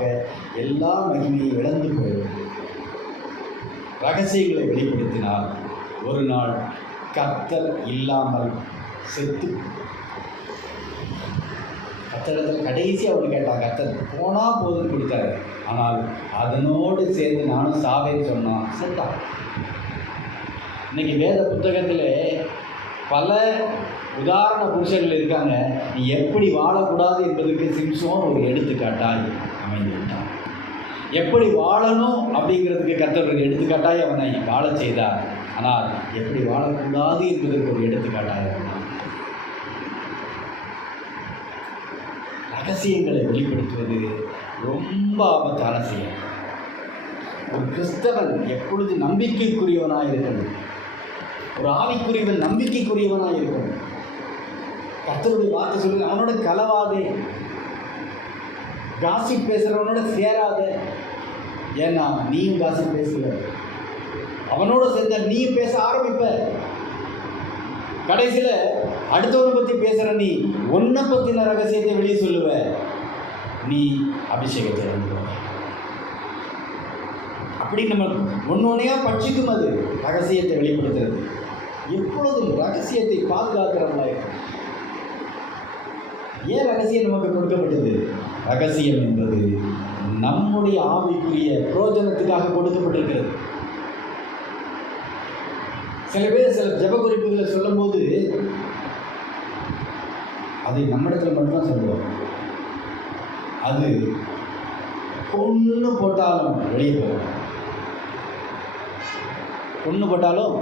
எல்லா மகிமையை இழந்து போயிடும். ரகசியங்களை வெளிப்படுத்தினார், ஒரு நாள் கர்த்தர் இல்லாமல் செத்து. கர்த்தரிடத்தில் கடைசி அவரு கேட்டான், கர்த்தர் போனால் போதுன்னு கொடுத்தாரு. ஆனால் அதனோடு சேர்ந்து நானும் சாவேன்னு சொன்னான், செத்தான். இன்னைக்கு வேத புத்தகத்தில் பல உதாரண புருஷர்கள் இருக்காங்க. நீ எப்படி வாழக்கூடாது என்பதற்கு சிம்சோன் ஒரு எடுத்துக்காட்டாய் அமைந்துவிட்டான். எப்படி வாழணும் அப்படிங்கிறதுக்கு கர்த்தர் ஒரு எடுத்துக்காட்டாய் அவனை வாழ செய்தார். ஆனால் எப்படி வாழக்கூடாது என்பதற்கு ஒரு எடுத்துக்காட்டாய் இருந்தான். ரகசியங்களை வெளிப்படுத்துவது ரொம்ப ஆபத்தான செயல். ஒரு கிறிஸ்தவன் எப்பொழுது நம்பிக்கைக்குரியவனாக இருக்கணும், ஒரு ஆவிக்குரியவன் நம்பிக்கைக்குரியவனாக இருக்கணும். கர்த்தருடைய வார்த்தை சொல்லுங்க, அவனோட கலவாதே, காசிப் பேசுகிறவனோட சேராதே. ஏன்னா நீயும் காசிப் பேசுகிற, அவனோட சேர்ந்த நீயும் பேச ஆரம்பிப்ப. கடைசியில் அடுத்தவனை பற்றி பேசுகிற நீ ஒன்றை பற்றின ரகசியத்தை வெளியே சொல்லுவ, நீ அபிஷேகத்தை இழந்துருவ. அப்படி நம்ம ஒன்னொன்னையாக பட்சிக்கும். அது ரகசியத்தை வெளிப்படுத்துறது. எப்பொழுதும் ரகசியத்தை பாதுகாக்கிறவங்களா இருக்கும். ஏன் ரகசியம் நமக்கு கொடுக்கப்பட்டது? ரகசியம் என்பது நம்முடைய ஆவிக்குரிய பிரயோஜனத்துக்காக கொடுக்கப்பட்டிருக்கிறது. சில பேர் சில ஜெப குறிப்புகளை சொல்லும்போது அதை நம்மிடத்தில் மட்டும்தான் சொல்லுவோம். அது பொண்ணு போட்டாலும் வெளியே போகும். பொண்ணு போட்டாலும்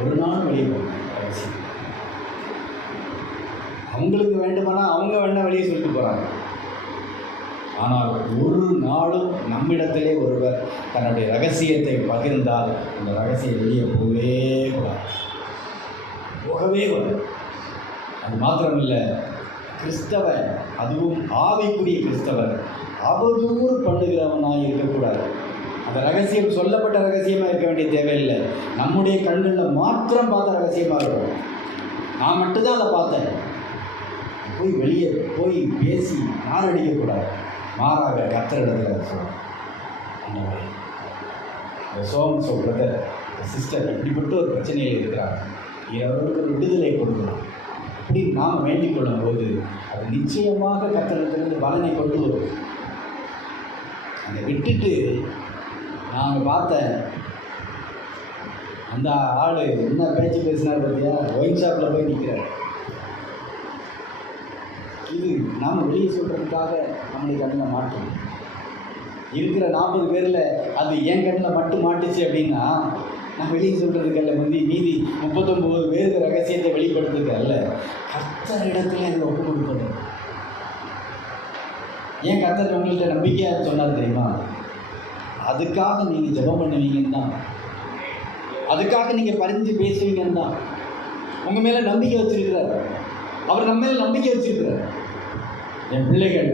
ஒரு நாள் வெளியே போகும். ரகசியம் அவங்களுக்கு வேண்டுமானால் அவங்க வேணா வெளியே சொல்லிட்டு போகிறாங்க. ஆனால் ஒரு நாளும் நம்மிடத்திலே ஒருவர் தன்னுடைய ரகசியத்தை பகிர்ந்தால் அந்த ரகசியம் வெளியே போகவே கூடாது. அது மாத்திரமில்லை, கிறிஸ்தவர், அதுவும் ஆவிக்குரிய கிறிஸ்தவர், அவதூறு பண்ணுகிறவனாக இருக்கக்கூடாது. அந்த ரகசியம் சொல்லப்பட்ட ரகசியமாக இருக்க வேண்டிய தேவையில்லை. நம்முடைய கண்களில் மாத்திரம் பார்த்த ரகசியமாக இருக்கும். நான் மட்டும்தான் அதை பார்த்தேன். போய் வெளியே போய் பேசி நாரடிக்கக்கூடாது. மாறாக கர்த்தரிடத்தில் சொல்லுவாங்க, சோம் பிரதர் சிஸ்டர் இப்படிப்பட்ட ஒரு பிரச்சனையில் இருக்கிறாங்க, அவர்களுக்கு ஒரு விடுதலை கொடுக்கணும். அப்படி நாம் வேண்டிக் கொள்ளும் போது அது நிச்சயமாக கர்த்தரிடத்திலிருந்து பலனை கொண்டு வரும். அதை விட்டுட்டு நாங்கள் பார்த்தேன் அந்த ஆள் என்ன பேச்சு பேசினார் பார்த்தியா, ஒயின் ஷாப்பில் போய் நிற்கிறார். இது நாம் வெளியே சொல்கிறதுக்காக நம்முடைய கண்ணில் மாட்டோம். இருக்கிற 40 பேரில் அது என் கண்ணில் மட்டும் மாட்டுச்சு அப்படின்னா நான் வெளியே சொல்கிறதுக்கல்ல, மீதி 39 பேருக்கு ரகசியத்தை வெளிப்படுத்துறது அல்ல, கர்த்தரிடத்துல அதை ஒப்பு கொடுப்பது. ஏன் கர்த்தர் உங்கள்கிட்ட நம்பிக்கையாக சொன்னார் தெரியுமா? அதுக்காக நீங்கள் ஜெபம் பண்ணுவீங்கன்னு தான், அதுக்காக நீங்கள் பரிந்து பேசுவீங்கன்னு தான். உங்கள் மேலே நம்பிக்கை வச்சிருக்கிறார். அவர் நம்ம மேலே நம்பிக்கை வச்சிருக்கிறார். என் பிள்ளைகள்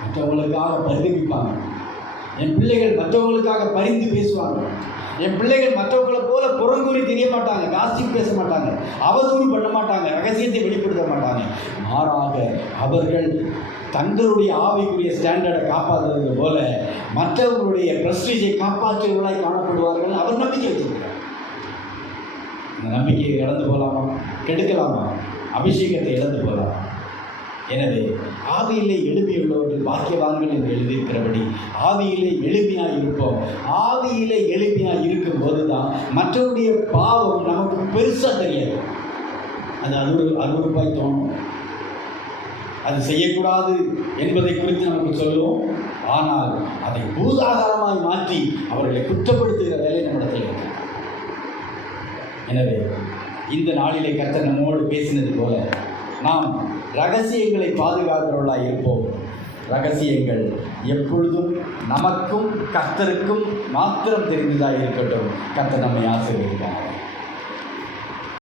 மற்றவங்களுக்காக பரிதவிப்பாங்க, என் பிள்ளைகள் மற்றவங்களுக்காக பரிந்து பேசுவாங்க, என் பிள்ளைகள் மற்றவங்களை போல புறங்கூறி தெரிய மாட்டாங்க, காசிப் பேச மாட்டாங்க, அவதூறு பண்ண மாட்டாங்க, ரகசியத்தை வெளிப்படுத்த மாட்டாங்க. மாறாக அவர்கள் தங்களுடைய ஆவிக்குரிய ஸ்டாண்டர்டை காப்பாற்றுவது போல மற்றவர்களுடைய பிரஸ்டீஜை காப்பாற்றுவர்களாய் காணப்படுவார்கள். அவர் நம்பிக்கை வச்சிருக்கிறார். இந்த நம்பிக்கையை இழந்து போகலாமா? கெடுக்கலாமா? அபிஷேகத்தை இழந்து போகலாம். எனவே ஆவியிலே எளிமையுள்ளவர்கள் பாக்கியவான்கள் என்று எழுதியிருக்கிறபடி ஆவியிலே எளிமையாக இருப்போம். ஆவியிலே எளிமையாக இருக்கும்போது தான் மற்றவருடைய பாவம் நமக்கு பெருசாக தெரியாது. அது அருவருப்பாய் தோணும். அது செய்யக்கூடாது என்பதை குறித்து நமக்கு சொல்லுவோம். ஆனால் அதை பூதாகாரமாய் மாற்றி அவர்களை குற்றப்படுத்துகிற வேலை நம்மிடத்தில் இருக்கு. எனவே இந்த நாளிலே கர்த்தர் நம்மோடு பேசினது போல நாம் ரகசியங்களை பாதுகாக்கிறவர்களாக இருப்போம். ரகசியங்கள் எப்பொழுதும் நமக்கும் கர்த்தருக்கும் மாத்திரம் தெரிந்ததாக இருக்கட்டும். கர்த்தர் நம்மை ஆசீர்வதிப்பார்.